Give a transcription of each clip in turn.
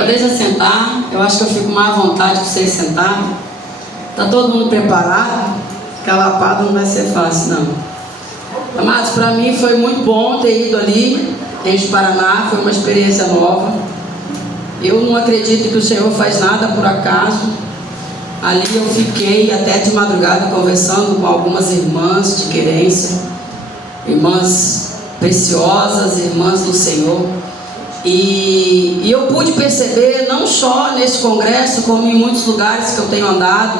Podeis assentar. Eu acho que eu fico mais à vontade que vocês sentados. Está todo mundo preparado? Ficar lapado não vai ser fácil, não. Amados, para mim foi muito bom ter ido ali em Paraná. Foi uma experiência nova. Eu não acredito que o Senhor faz nada por acaso. Ali eu fiquei até de madrugada conversando com algumas irmãs de querência, irmãs preciosas, irmãs do Senhor. E eu pude perceber, não só nesse congresso, como em muitos lugares que eu tenho andado,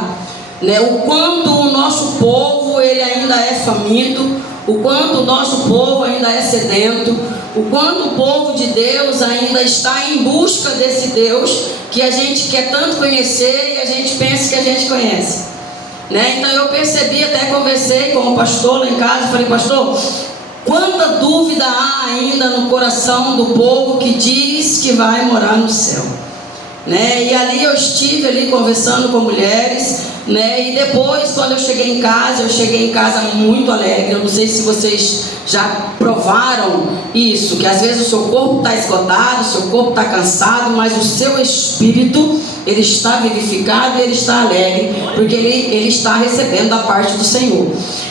né, o quanto o nosso povo ele ainda é faminto, o quanto o nosso povo ainda é sedento, o quanto o povo de Deus ainda está em busca desse Deus que a gente quer tanto conhecer e a gente pensa que a gente conhece, né? Então eu percebi, até conversei com o pastor lá em casa, falei: pastor, quanta dúvida há ainda no coração do povo que diz que vai morar no céu, né? E ali eu estive ali conversando com mulheres, né? E depois, quando eu cheguei em casa muito alegre. Eu não sei se vocês já provaram isso, que às vezes o seu corpo está esgotado, o seu corpo está cansado, mas o seu espírito, ele está vivificado e ele está alegre, porque ele está recebendo da parte do Senhor.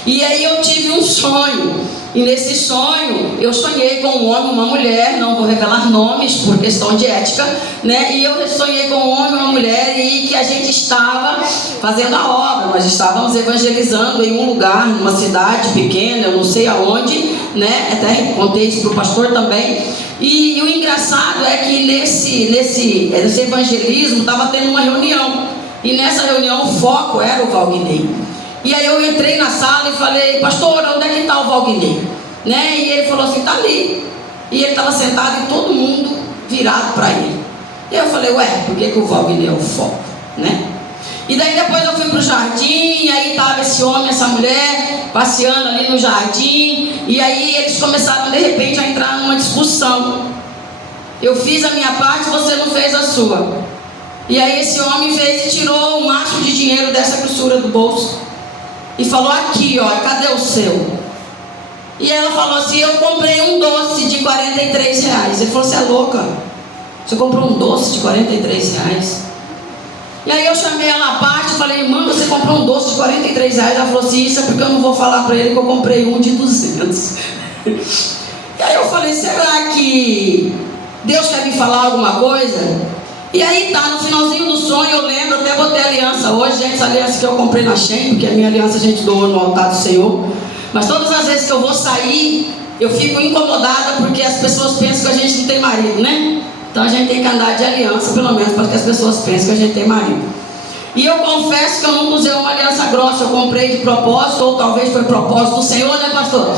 E aí eu tive um sonho, e nesse sonho eu sonhei com um homem e uma mulher, não vou revelar nomes por questão de ética, né? E eu sonhei com um homem e uma mulher, e que a gente estava fazendo a obra, nós estávamos evangelizando em um lugar, numa cidade pequena, eu não sei aonde, né? Até contei isso para o pastor também. E o engraçado é que nesse evangelismo estava tendo uma reunião, e nessa reunião o foco era o Valdinei. E aí eu entrei na sala e falei: pastor, onde é que está o Valdinei? Né? E ele falou assim: está ali. E ele estava sentado e todo mundo virado para ele. E eu falei: ué, por que o Valdinei é o foco? Né? E daí depois eu fui para o jardim, e aí estava esse homem, essa mulher, passeando ali no jardim. E aí eles começaram de repente a entrar numa discussão. Eu fiz a minha parte, você não fez a sua. E aí esse homem fez e tirou um maço de dinheiro dessa grossura do bolso e falou: aqui, ó, cadê o seu? E ela falou assim: eu comprei um doce de R$43. Ele falou: você é louca? Você comprou um doce de R$43? E aí eu chamei ela à parte e falei: irmã, você comprou um doce de R$43? Ela falou assim: isso é porque eu não vou falar para ele que eu comprei um de 200. E aí eu falei: será que Deus quer me falar alguma coisa? E aí tá, no finalzinho do sonho eu lembro, até botei aliança hoje, gente, essa aliança que eu comprei na Shein, porque a minha aliança a gente doou no altar do Senhor. Mas todas as vezes que eu vou sair, eu fico incomodada, porque as pessoas pensam que a gente não tem marido, né? Então a gente tem que andar de aliança, pelo menos para que as pessoas pensem que a gente tem marido. E eu confesso que eu nunca usei uma aliança grossa, eu comprei de propósito, ou talvez foi propósito do Senhor, né, pastor?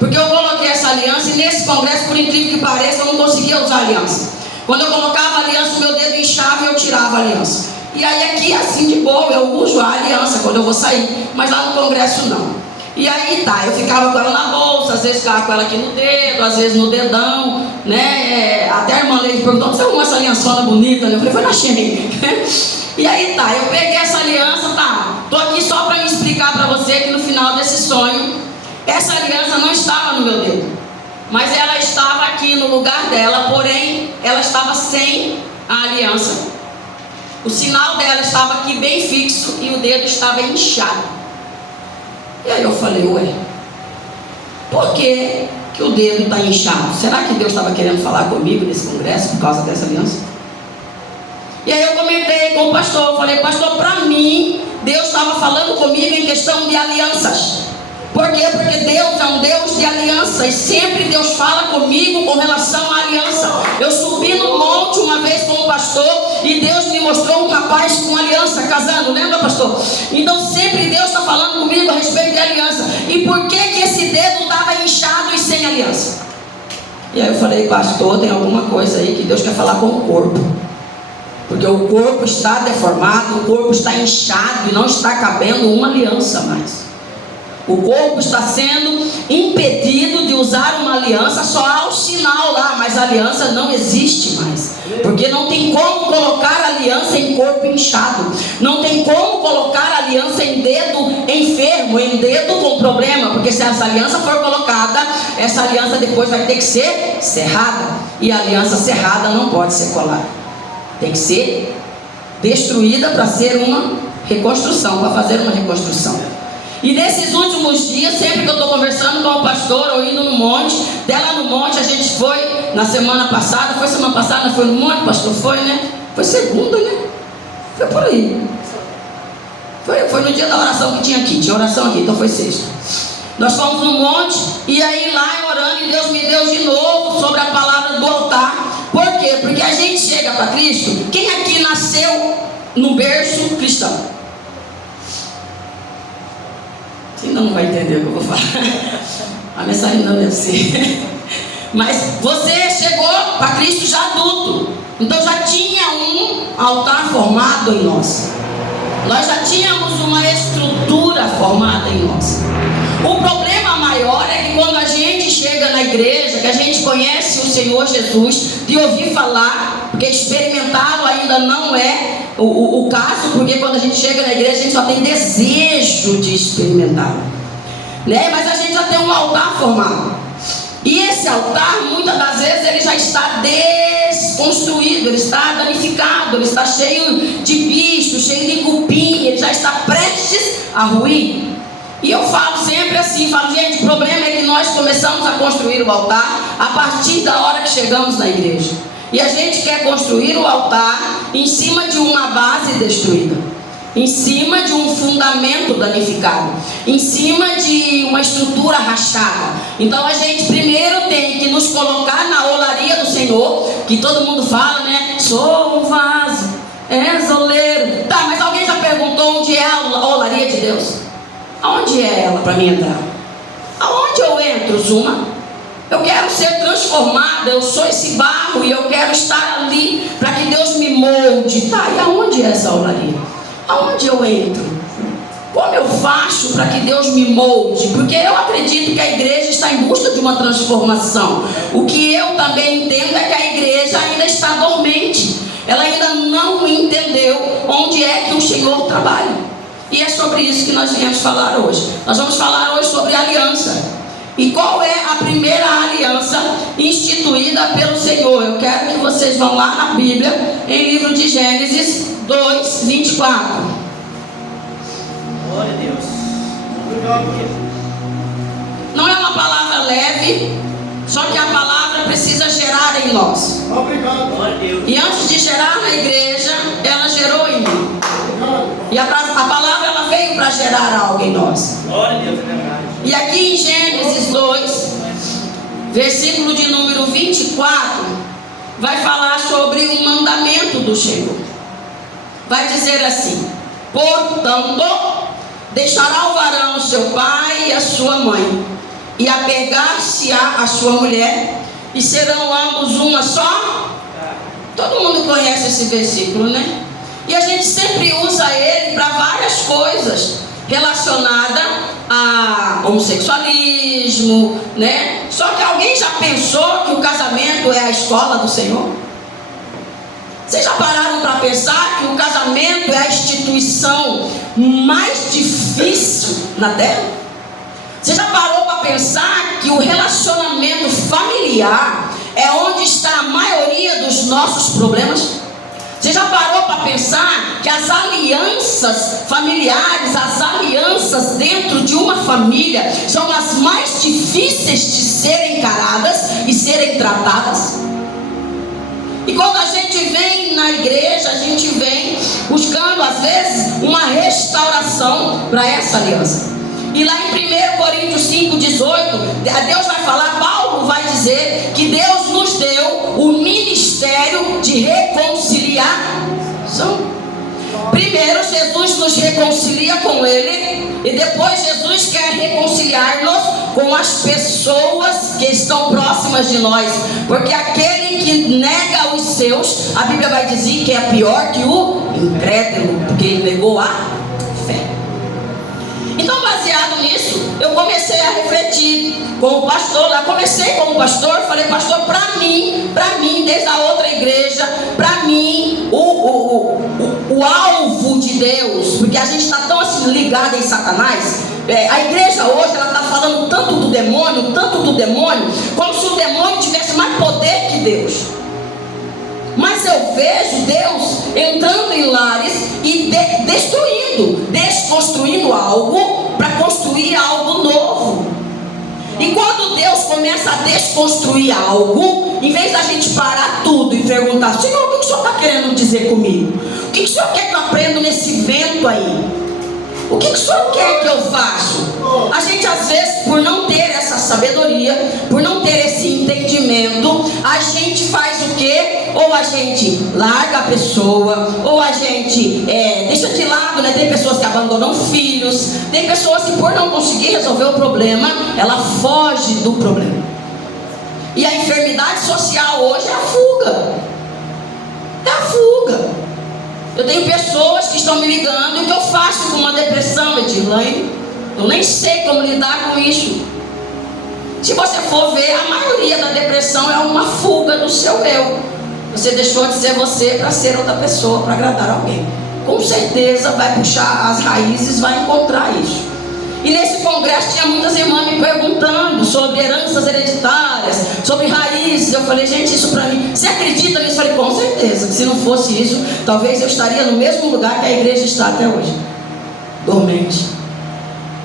Porque eu coloquei essa aliança, e nesse congresso, por incrível que pareça, eu não conseguia usar aliança. Quando eu colocava a aliança, o meu dedo inchava e eu tirava a aliança. E aí aqui, assim de boa, eu uso a aliança quando eu vou sair, mas lá no congresso não. E aí tá, eu ficava com ela na bolsa, às vezes ficava com ela aqui no dedo, às vezes no dedão, né? Até a irmã Leide perguntou: você arrumou essa aliançona bonita? Eu falei: foi na Shein. E aí tá, eu peguei essa aliança, tá, tô aqui só para me explicar para você que no final desse sonho, essa aliança não estava no meu dedo, mas ela estava aqui no lugar dela, porém ela estava sem a aliança. O sinal dela estava aqui bem fixo e o dedo estava inchado. E aí eu falei: ué, por que o dedo está inchado? Será que Deus estava querendo falar comigo nesse congresso por causa dessa aliança? E aí eu comentei com o pastor, falei: pastor, para mim Deus estava falando comigo em questão de alianças. Por quê? Porque Deus é um Deus de aliança, e sempre Deus fala comigo com relação à aliança. Eu subi no monte uma vez com o pastor e Deus me mostrou um rapaz com aliança casando, lembra, pastor? Então sempre Deus está falando comigo a respeito de aliança. E por que esse dedo estava inchado e sem aliança? E aí eu falei: pastor, tem alguma coisa aí que Deus quer falar com o corpo, porque o corpo está deformado, o corpo está inchado e não está cabendo uma aliança mais. O corpo está sendo impedido de usar uma aliança, só há o sinal lá, mas a aliança não existe mais. Porque não tem como colocar aliança em corpo inchado. Não tem como colocar aliança em dedo enfermo, em dedo com problema. Porque se essa aliança for colocada, essa aliança depois vai ter que ser cerrada. E a aliança cerrada não pode ser colada. Tem que ser destruída para ser uma reconstrução, para fazer uma reconstrução. E nesses últimos dias, sempre que eu estou conversando com o pastor ou indo no monte, dela no monte a gente foi na semana passada, foi semana passada, foi no monte, pastor, foi, né? Foi segunda, né? Foi por aí. Foi no dia da oração que tinha oração aqui, então foi sexta. Nós fomos no monte, e aí lá orando, e Deus me deu de novo sobre a palavra do altar. Por quê? Porque a gente chega para Cristo. Quem aqui nasceu no berço cristão? Você ainda não vai entender o que eu vou falar. A mensagem não deve ser. Mas você chegou para Cristo já adulto. Então já tinha um altar formado em nós. Nós já tínhamos uma estrutura formada em nós. O problema maior é que quando a gente chega na igreja, que a gente conhece o Senhor Jesus, de ouvir falar, porque experimentá-lo ainda não é o caso, porque quando a gente chega na igreja a gente só tem desejo de experimentá-lo, né? Mas a gente já tem um altar formado. E esse altar, muitas das vezes, ele já está desconstruído, ele está danificado, ele está cheio de bicho, cheio de cupim, ele já está prestes a ruir. E eu falo sempre assim, gente, o problema é que nós começamos a construir o altar a partir da hora que chegamos na igreja. E a gente quer construir o altar em cima de uma base destruída, em cima de um fundamento danificado, em cima de uma estrutura rachada. Então a gente primeiro tem que nos colocar na olaria do Senhor, que todo mundo fala, né? Sou um vaso, és oleiro. Tá, mas alguém já perguntou onde é a olaria de Deus? Aonde é ela para mim entrar? Aonde eu entro, Zuma? Eu quero ser transformada, eu sou esse barro e eu quero estar ali para que Deus me molde. Tá, e aonde é essa olaria? Aonde eu entro? Como eu faço para que Deus me molde? Porque eu acredito que a igreja está em busca de uma transformação. O que eu também entendo é que a igreja ainda está dormente. Ela ainda não entendeu onde é que o Senhor trabalha. E é sobre isso que nós viemos falar hoje. Nós vamos falar hoje sobre aliança. E qual é a primeira aliança instituída pelo Senhor? Eu quero que vocês vão lá na Bíblia, em livro de Gênesis 2, 24. Glória a Deus. Não é uma palavra leve, só que a palavra precisa gerar em nós. Obrigado. Glória a Deus. E antes de gerar na igreja, ela gerou em mim. E a palavra ela veio para gerar algo em nós. Glória a Deus, é verdade. E aqui em Gênesis 2, versículo de número 24, vai falar sobre o mandamento do Senhor. Vai dizer assim: portanto, deixará o varão seu pai e a sua mãe, e apegar-se-á a sua mulher, e serão ambos uma só. Todo mundo conhece esse versículo, né? E a gente sempre usa ele para várias coisas relacionadas a homossexualismo, né? Só que alguém já pensou que o casamento é a escola do Senhor? Vocês já pararam para pensar que o casamento é a instituição mais difícil na terra? Você já parou para pensar que o relacionamento familiar é onde está a maioria dos nossos problemas? Você já parou para pensar que as alianças familiares, as alianças dentro de uma família são as mais difíceis de serem encaradas e serem tratadas? E quando a gente vem na igreja, a gente vem buscando às vezes uma restauração para essa aliança. E lá em 1 Coríntios 5,18, Deus vai falar, Paulo vai dizer que Deus nos deu o ministério de reconciliação. Primeiro Jesus nos reconcilia com Ele, e depois Jesus quer reconciliar-nos com as pessoas que estão próximas de nós. Porque aquele que nega os seus, a Bíblia vai dizer que é pior que o incrédulo, porque ele negou a fé. Então, baseado nisso, eu comecei a refletir com o pastor. Lá comecei como pastor, falei, pastor, para mim, desde a outra igreja, para mim, o alvo de Deus, porque a gente está tão assim ligado em Satanás. A igreja hoje, ela está falando tanto do demônio, como se o demônio tivesse mais poder que Deus. Mas eu vejo Deus entrando em lares e desconstruindo algo para construir algo novo. E quando Deus começa a desconstruir algo, em vez da gente parar tudo e perguntar: Senhor, o que o Senhor está querendo dizer comigo? O que o Senhor quer que eu aprenda nesse vento aí? O que o Senhor quer que eu faça? A gente às vezes, por não ter essa sabedoria, por não ter esse entendimento, a gente faz o quê? Ou a gente larga a pessoa, ou a gente deixa de lado, né? Tem pessoas que abandonam filhos, tem pessoas que por não conseguir resolver o problema, ela foge do problema. E a enfermidade social hoje é a fuga. É a fuga. Eu tenho pessoas que estão me ligando: e o que eu faço com uma depressão, Edilane? Eu nem sei como lidar com isso. Se você for ver, a maioria da depressão é uma fuga do seu eu. Você deixou de ser você para ser outra pessoa, para agradar alguém. Com certeza vai puxar as raízes, vai encontrar isso. E nesse congresso tinha muitas irmãs me perguntando sobre heranças hereditárias, sobre raízes. Eu falei: gente, isso para mim, você acredita nisso? Eu falei: com certeza, que se não fosse isso, talvez eu estaria no mesmo lugar que a igreja está até hoje, dormente.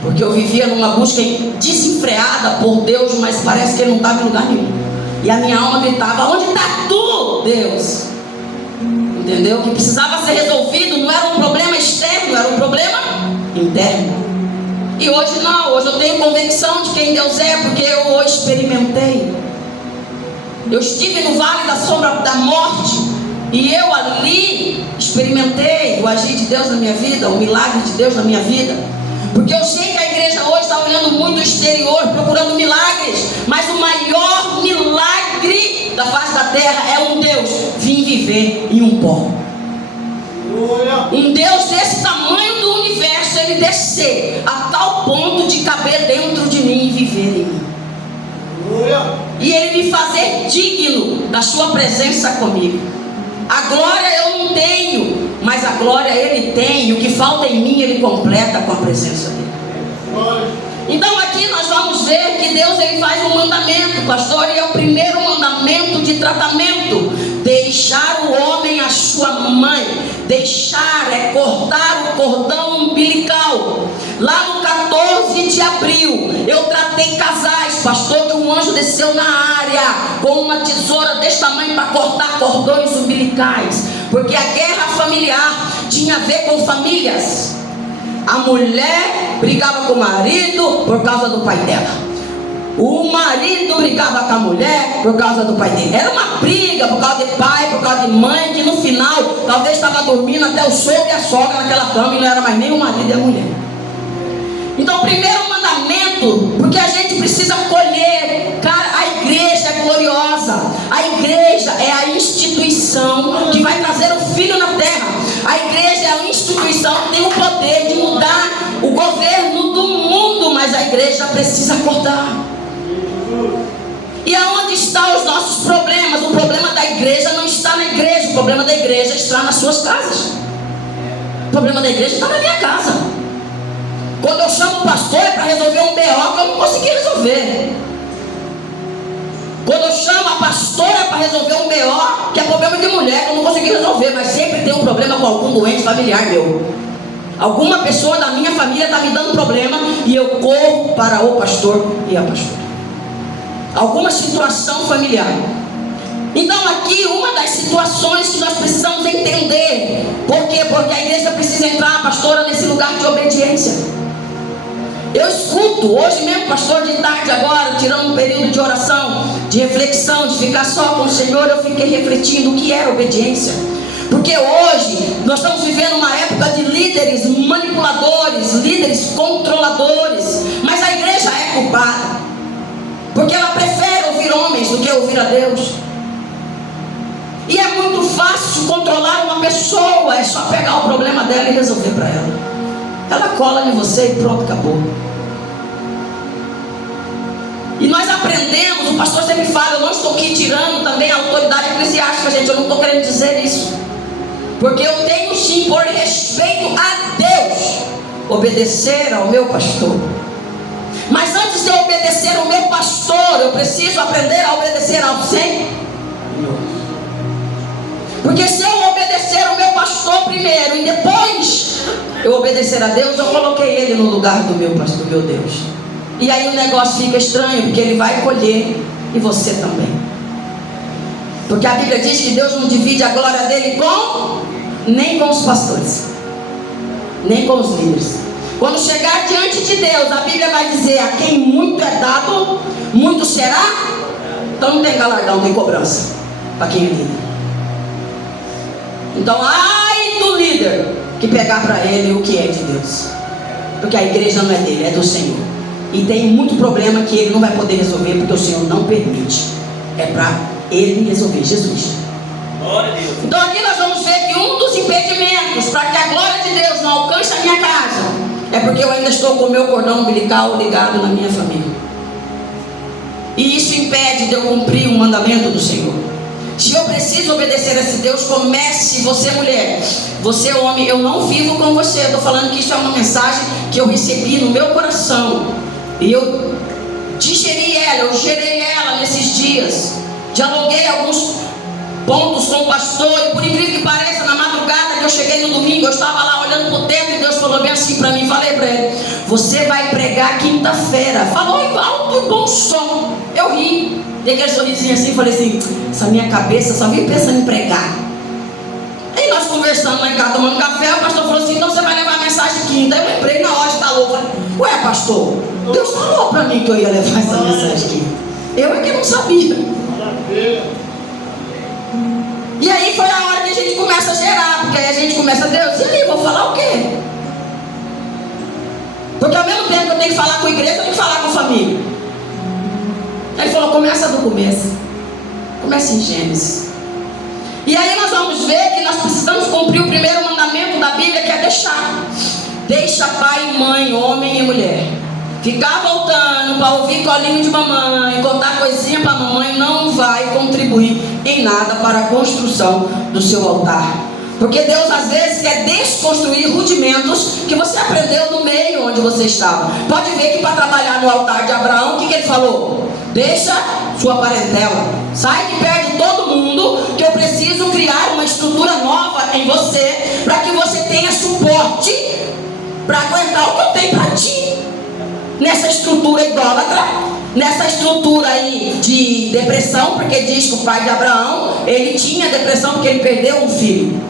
Porque eu vivia numa busca desenfreada por Deus, mas parece que Ele não estava em lugar nenhum. E a minha alma gritava: onde está tu, Deus? Entendeu? Que precisava ser resolvido, não era um problema externo, era um problema interno. E hoje não, hoje eu tenho convicção de quem Deus é, porque eu o experimentei. Eu estive no vale da sombra da morte, e eu ali experimentei o agir de Deus na minha vida, o milagre de Deus na minha vida. Porque eu sei que a igreja hoje está olhando muito o exterior, procurando milagres, mas o maior milagre da face da terra é um Deus vir viver em um pó. Um Deus desse tamanho do universo, Ele descer a tal ponto de caber dentro de mim e viver em mim. E Ele me fazer digno da sua presença comigo. A glória eu não tenho, mas a glória Ele tem, e o que falta em mim Ele completa com a presença dEle. Então aqui nós vamos ver que Deus Ele faz um mandamento, pastor, e é o primeiro mandamento de tratamento: deixar o homem a sua mãe. Deixar é cortar o cordão umbilical. Lá no 14 de abril eu tratei casais, pastor, que um anjo desceu na área com uma tesoura desse tamanho para cortar cordões umbilicais, porque a guerra familiar tinha a ver com famílias. A mulher brigava com o marido por causa do pai dela. O marido brigava com a mulher por causa do pai dele. Era uma briga por causa de pai, por causa de mãe, que no final talvez estava dormindo até o sogro e a sogra naquela cama, e não era mais nem o marido e a mulher. Então, primeiro mandamento, porque a gente precisa colher. Cara, a igreja é gloriosa. A igreja é a instituição que vai trazer o filho na terra. A igreja é a instituição que tem o poder de mudar o governo do mundo, mas a igreja precisa acordar. E aonde estão os nossos problemas? O problema da igreja não está na igreja, o problema da igreja está nas suas casas. O problema da igreja está na minha casa. Quando eu chamo o pastor é para resolver um BO que eu não consegui resolver. Quando eu chamo a pastora para resolver um BO que é problema de mulher que eu não consegui resolver, mas sempre tem um problema com algum doente familiar meu. Alguma pessoa da minha família está me dando problema e eu corro para o pastor e a pastora. Alguma situação familiar. Então aqui uma das situações que nós precisamos entender. Por quê? Porque a igreja precisa entrar, pastora, nesse lugar de obediência. Eu escuto, hoje mesmo, pastor, de tarde agora, tirando um período de oração, de reflexão, de ficar só com o Senhor, eu fiquei refletindo o que é obediência. Porque hoje nós estamos vivendo uma época de líderes manipuladores, líderes controladores, mas a igreja é culpada, porque ela prefere ouvir homens do que ouvir a Deus. E é muito fácil controlar uma pessoa, é só pegar o problema dela e resolver para ela. Ela cola em você e pronto, acabou. E nós aprendemos, o pastor sempre fala, eu não estou aqui tirando também a autoridade eclesiástica, gente, eu não estou querendo dizer isso. Porque eu tenho sim, por respeito a Deus, obedecer ao meu pastor. Mas antes de eu obedecer ao meu pastor, eu preciso aprender a obedecer ao Senhor. Porque se eu obedecer o meu pastor primeiro e depois eu obedecer a Deus, eu coloquei ele no lugar do meu pastor, do meu Deus. E aí o negócio fica estranho, porque ele vai colher e você também. Porque a Bíblia diz que Deus não divide a glória dele nem com os pastores, nem com os líderes. Quando chegar diante de Deus, a Bíblia vai dizer: a quem muito é dado, muito será. Então não tem galardão, tem cobrança para quem é líder. Então, ai do líder que pegar para ele o que é de Deus, porque a igreja não é dele, é do Senhor. E tem muito problema que ele não vai poder resolver, porque o Senhor não permite. É para ele resolver, Jesus. Então aqui nós vamos ver que um dos impedimentos para que a glória de Deus não alcance a minha casa é porque eu ainda estou com o meu cordão umbilical ligado na minha família. E isso impede de eu cumprir o mandamento do Senhor. Se eu preciso obedecer a esse Deus, comece, você mulher, você homem, eu não vivo com você. Eu estou falando que isso é uma mensagem que eu recebi no meu coração. E eu digeri ela, eu gerei ela nesses dias. Dialoguei alguns pontos com o pastor. E por incrível que pareça, na madrugada que eu cheguei no domingo, eu estava lá olhando para o teto e Deus falou bem assim para mim. Falei para ele: você vai pregar quinta-feira. Falou em alto e bom som. Eu ri. Dei aquele sorrisinho assim, falei assim: essa minha cabeça só vem pensando em pregar. Aí nós conversando lá em casa, tomando café, o pastor falou assim: então você vai levar a mensagem quinta. Eu lembrei na hora de estar louco. Falei: ué, pastor, Deus falou para mim que eu ia levar essa mensagem quinta. Eu é que não sabia. E aí foi a hora que a gente começa a gerar, porque aí a gente começa: Deus, e aí, vou falar o quê? Porque ao mesmo tempo que eu tenho que falar com a igreja, eu tenho que falar com a família. Ele falou: começa do começo. Começa em Gênesis. E aí nós vamos ver que nós precisamos cumprir o primeiro mandamento da Bíblia, que é deixar. Deixa pai e mãe, homem e mulher. Ficar voltando para ouvir colinho de mamãe, contar coisinha para a mamãe, não vai contribuir em nada para a construção do seu altar. Porque Deus às vezes quer desconstruir rudimentos que você aprendeu no meio onde você estava. Pode ver que para trabalhar no altar de Abraão, o que ele falou? Deixa sua parentela, sai de perto de todo mundo, que eu preciso criar uma estrutura nova em você, para que você tenha suporte para aguentar o que eu tenho para ti. Nessa estrutura idólatra, nessa estrutura aí de depressão, porque diz que o pai de Abraão, ele tinha depressão porque ele perdeu um filho.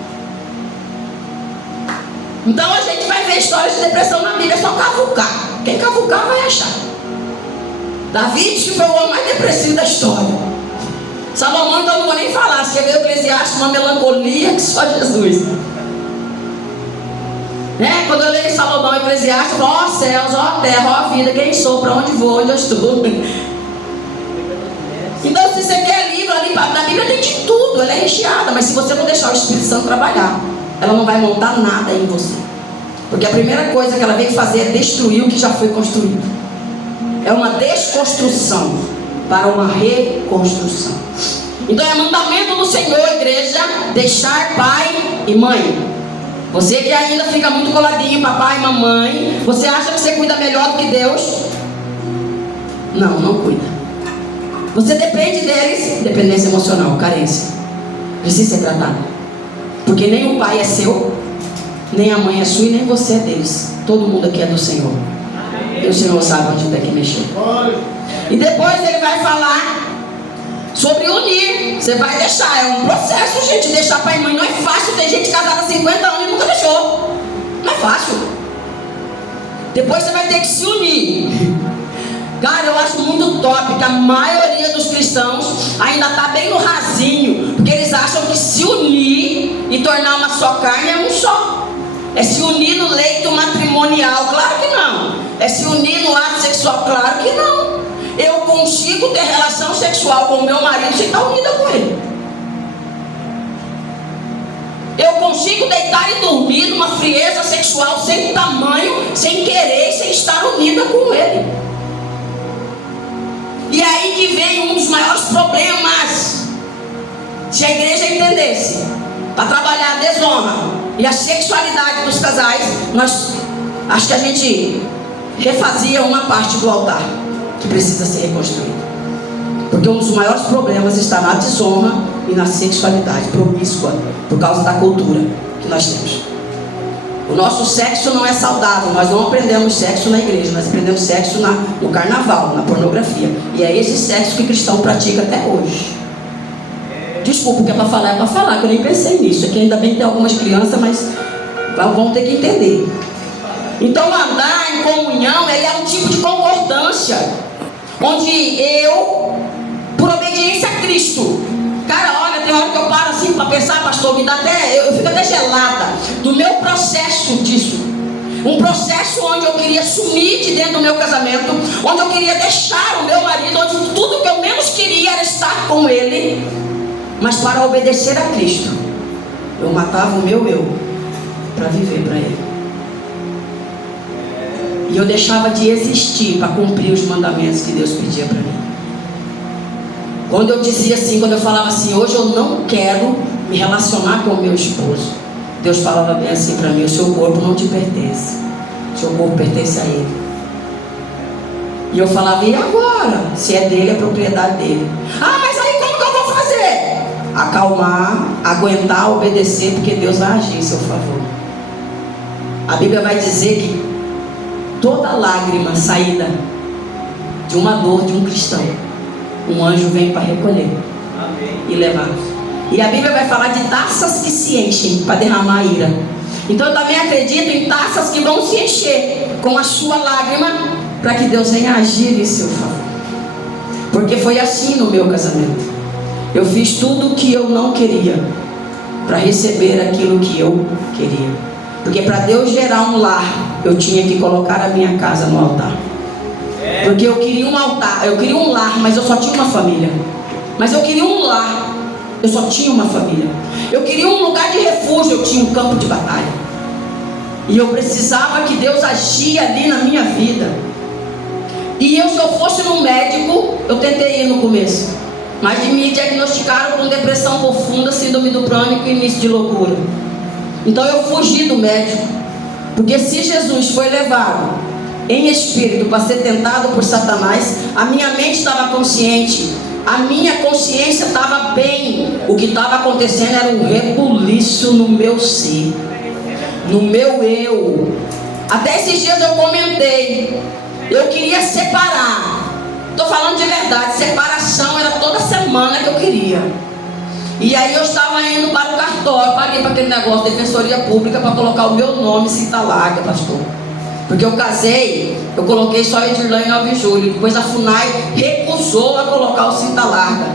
Então a gente vai ver histórias de depressão na Bíblia, é só cavucar. Quem cavucar vai achar. Davi diz que foi o homem mais depressivo da história. Salomão, então não vou nem falar. Se escreveu Eclesiastes, uma melancolia que só Jesus. Quando eu leio Salomão, Eclesiastes, ó céus, ó terra, ó vida, quem sou, para onde vou, onde eu estou. Então se você quer livro ali, na Bíblia tem de tudo, ela é recheada. Mas se você não deixar o Espírito Santo trabalhar, ela não vai montar nada em você. Porque a primeira coisa que ela veio fazer é destruir o que já foi construído. É uma desconstrução para uma reconstrução. Então é mandamento do Senhor, igreja, deixar pai e mãe. Você que ainda fica muito coladinho, papai e mamãe, você acha que você cuida melhor do que Deus? Não, não cuida. Você depende deles, dependência emocional, carência. Precisa ser tratado. Porque nem o pai é seu, nem a mãe é sua e nem você é deles. Todo mundo aqui é do Senhor. E o Senhor sabe onde tem que mexer. E depois ele vai falar sobre unir. Você vai deixar, é um processo, gente. Deixar pai e mãe não é fácil. Tem gente casada há 50 anos e nunca deixou. Não é fácil. Depois você vai ter que se unir. Cara, eu acho muito top que a maioria dos cristãos ainda está bem no rasinho, porque eles acham que se unir e tornar uma só carne é um só. É se unir no leito matrimonial. Claro que não. É se unir no ato sexual. Claro que não. Eu consigo ter relação sexual com o meu marido sem estar unida com ele. Eu consigo deitar e dormir numa frieza sexual sem tamanho, sem querer, sem estar unida com ele. E aí que vem um dos maiores problemas. Se a igreja entendesse, para trabalhar a desonra e a sexualidade dos casais, acho que a gente refazia uma parte do altar que precisa ser reconstruído. Porque um dos maiores problemas está na desonra e e na sexualidade promíscua, por causa da cultura que nós temos. O nosso sexo não é saudável. Nós não aprendemos sexo na igreja, nós aprendemos sexo no carnaval, na pornografia. E é esse sexo que o cristão pratica até hoje. Desculpa, o que é para falar, que eu nem pensei nisso. Aqui ainda bem que tem algumas crianças, mas vão ter que entender. Então, andar em comunhão, ele é um tipo de concordância, onde eu, por obediência a Cristo, cara, olha, tem hora que eu paro assim para pensar, pastor, me dá até, eu fico até gelada do meu processo disso. Um processo onde eu queria sumir de dentro do meu casamento, onde eu queria deixar o meu marido, onde tudo que eu menos queria era estar com ele, mas para obedecer a Cristo, eu matava o meu eu para viver para ele. E eu deixava de existir para cumprir os mandamentos que Deus pedia para mim. Quando eu dizia assim, quando eu falava assim, hoje eu não quero me relacionar com o meu esposo, Deus falava bem assim para mim: o seu corpo não te pertence, o seu corpo pertence a ele. E eu falava: e agora? Se é dele, é propriedade dele. Ah, mas aí como que eu vou fazer? Acalmar, aguentar, obedecer, porque Deus vai agir em seu favor. A Bíblia vai dizer que toda lágrima saída de uma dor de um cristão, um anjo vem para recolher. Amém. E levar. E a Bíblia vai falar de taças que se enchem para derramar a ira. Então eu também acredito em taças que vão se encher com a sua lágrima, para que Deus venha agir em seu favor. Porque foi assim no meu casamento. Eu fiz tudo o que eu não queria para receber aquilo que eu queria. Porque para Deus gerar um lar, eu tinha que colocar a minha casa no altar. Porque eu queria um altar, eu queria um lar, mas eu só tinha uma família. Mas eu queria um lar, eu só tinha uma família. Eu queria um lugar de refúgio, eu tinha um campo de batalha. E eu precisava que Deus agia ali na minha vida. E se eu fosse no médico, eu tentei ir no começo, mas me diagnosticaram com depressão profunda, síndrome do pânico e início de loucura. Então eu fugi do médico. Porque se Jesus foi levado em espírito para ser tentado por Satanás, a minha mente estava consciente, a minha consciência estava bem. O que estava acontecendo era um rebuliço no meu ser, no meu eu. Até esses dias eu comentei, eu queria separar. Estou falando de verdade, separação era toda semana que eu queria. E aí eu estava indo para o cartório, paguei para aquele negócio, defensoria pública, para colocar o meu nome Cinta Larga, pastor. Porque eu casei, eu coloquei só Edirlane Alves Júlio. Depois a FUNAI recusou a colocar o Cinta Larga.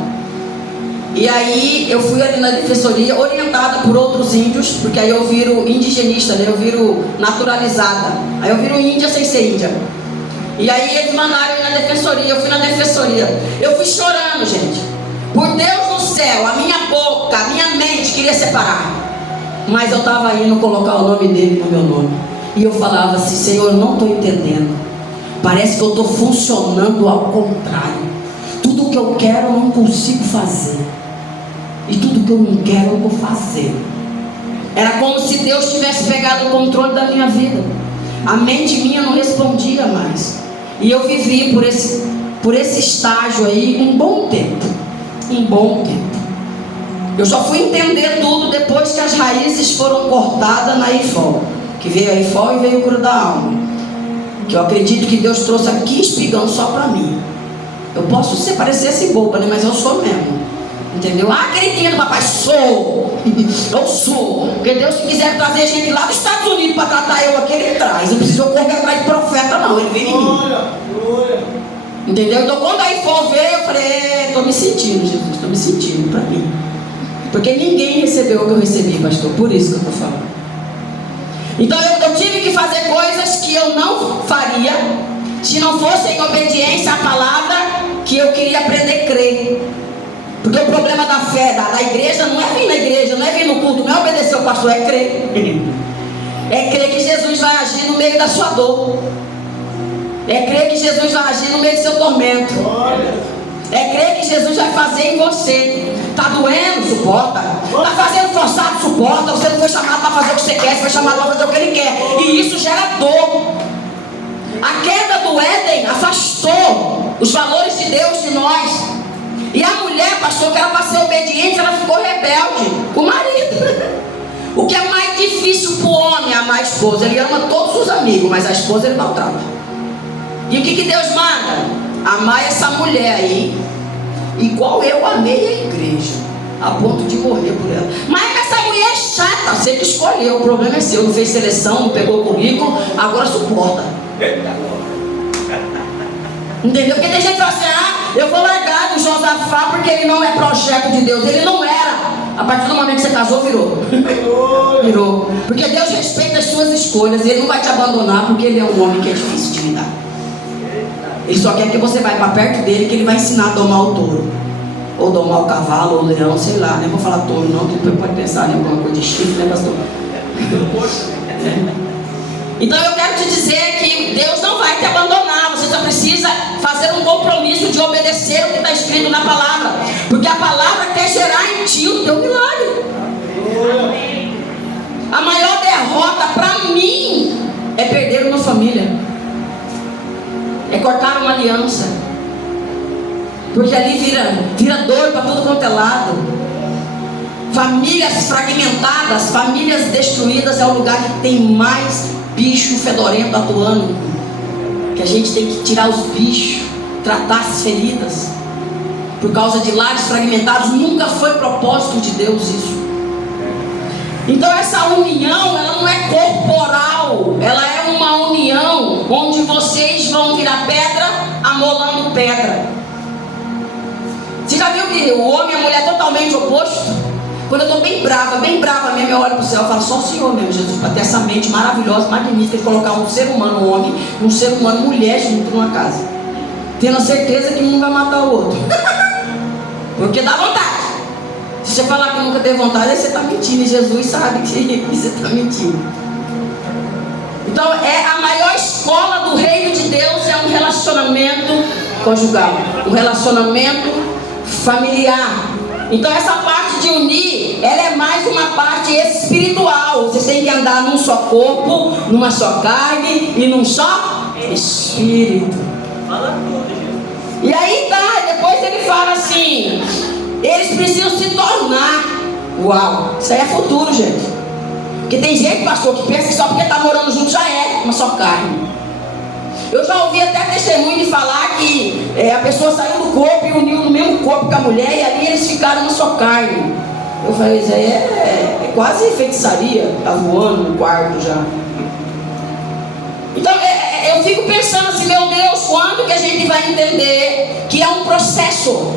E aí eu fui ali na defensoria, orientada por outros índios, porque aí eu viro indigenista, né? Eu viro naturalizada. Aí eu viro índia sem ser índia. E aí eles mandaram ir na defensoria, eu fui na defensoria. Eu fui chorando, gente. Por Deus no céu, a minha boca, a minha mente queria separar. Mas eu estava indo colocar o nome dele no meu nome. E eu falava assim: Senhor, eu não estou entendendo. Parece que eu estou funcionando ao contrário. Tudo que eu quero eu não consigo fazer. E tudo que eu não quero eu vou fazer. Era como se Deus tivesse pegado o controle da minha vida. A mente minha não respondia mais. E eu vivi por esse estágio aí um bom tempo. Um bom tempo. Eu só fui entender tudo depois que as raízes foram cortadas na IFOL. Que veio a IFOL e veio o Cura da Alma. Que eu acredito que Deus trouxe aqui espigão só para mim. Eu posso parecer assim boba, né? Mas eu sou mesmo. Entendeu? Ah, queridinha do papai, sou. Eu sou. Porque Deus, se quiser trazer gente lá dos Estados Unidos para tratar eu aqui, Ele traz. Não precisa correr atrás de profeta, não. Ele vem em mim. Entendeu? Então quando a IFOL veio, eu falei: estou me sentindo, Jesus. Estou me sentindo para mim. Porque ninguém recebeu o que eu recebi, pastor. Por isso que eu estou falando. Então eu tive que fazer coisas que eu não faria se não fosse em obediência à palavra que eu queria aprender a crer. Porque o problema da fé, da igreja, não é vir na igreja, não é vir no culto, não é obedecer o pastor, é crer. É crer que Jesus vai agir no meio da sua dor. É crer que Jesus vai agir no meio do seu tormento. É crer que Jesus vai fazer em você. Está doendo? Suporta. Está fazendo forçado? Suporta. Você não foi chamado para fazer o que você quer, você foi chamado para fazer o que Ele quer. E isso gera dor. A queda do Éden afastou os valores de Deus de nós. E a mulher, pastor, que era para ser obediente, ela ficou rebelde com o marido. O que é mais difícil para o homem amar a esposa? Ele ama todos os amigos, mas a esposa ele maltrata. E o que Deus manda? Amar essa mulher aí, igual eu amei a igreja, a ponto de morrer por ela. Mas essa mulher é chata, você que escolheu, o problema é seu. Não fez seleção, não pegou currículo, agora suporta. Entendeu? Porque tem gente que fala assim: eu vou largar do Josafá porque ele não é projeto de Deus. Ele não era. A partir do momento que você casou, virou. Virou. Porque Deus respeita as suas escolhas. E Ele não vai te abandonar porque Ele é um homem que é difícil de lidar. Ele só quer que você vá para perto dele, que Ele vai ensinar a domar o touro. Ou domar o cavalo, ou o leão, sei lá. Nem vou falar touro não, depois pode pensar em alguma coisa de chifre, né, pastor? Então eu quero te dizer que Deus não vai te abandonar. Você só precisa fazer um compromisso de obedecer o que está escrito na palavra, porque a palavra quer gerar em ti o teu milagre. A maior derrota para mim é perder uma família, é cortar uma aliança, porque ali vira dor para tudo quanto é lado. Famílias fragmentadas, famílias destruídas é o lugar que tem mais bicho fedorento atuando. Que a gente tem que tirar os bichos, tratar as feridas. Por causa de lares fragmentados, nunca foi propósito de Deus isso. Então essa união, ela não é corporal, ela é uma união onde vocês vão virar pedra amolando pedra. Você já viu que o homem e a mulher é totalmente oposto? Quando eu estou bem brava mesmo, eu olho para o céu e falo: só o Senhor mesmo, Jesus, para ter essa mente maravilhosa, magnífica de colocar um ser humano homem, um ser humano mulher junto numa casa, tendo a certeza que um vai matar o outro. Porque dá vontade. Se você falar que nunca teve vontade, aí você está mentindo, e Jesus sabe que você está mentindo. Então a maior escola do reino de Deus é um relacionamento conjugal, um relacionamento familiar. Então essa parte de unir, ela é mais uma parte espiritual. Vocês têm que andar num só corpo, numa só carne e num só espírito. Fala tudo, Jesus. E aí tá, depois ele fala assim: eles precisam se tornar. Uau, isso aí é futuro, gente. Porque tem gente, pastor, que pensa que só porque está morando junto já é uma só carne. Eu já ouvi até testemunho de falar que a pessoa saiu do corpo e uniu no mesmo corpo com a mulher, e ali eles ficaram na sua carne. Eu falei: isso aí é quase feitiçaria, tá voando no quarto já. Então eu fico pensando assim: meu Deus, quando que a gente vai entender que é um processo?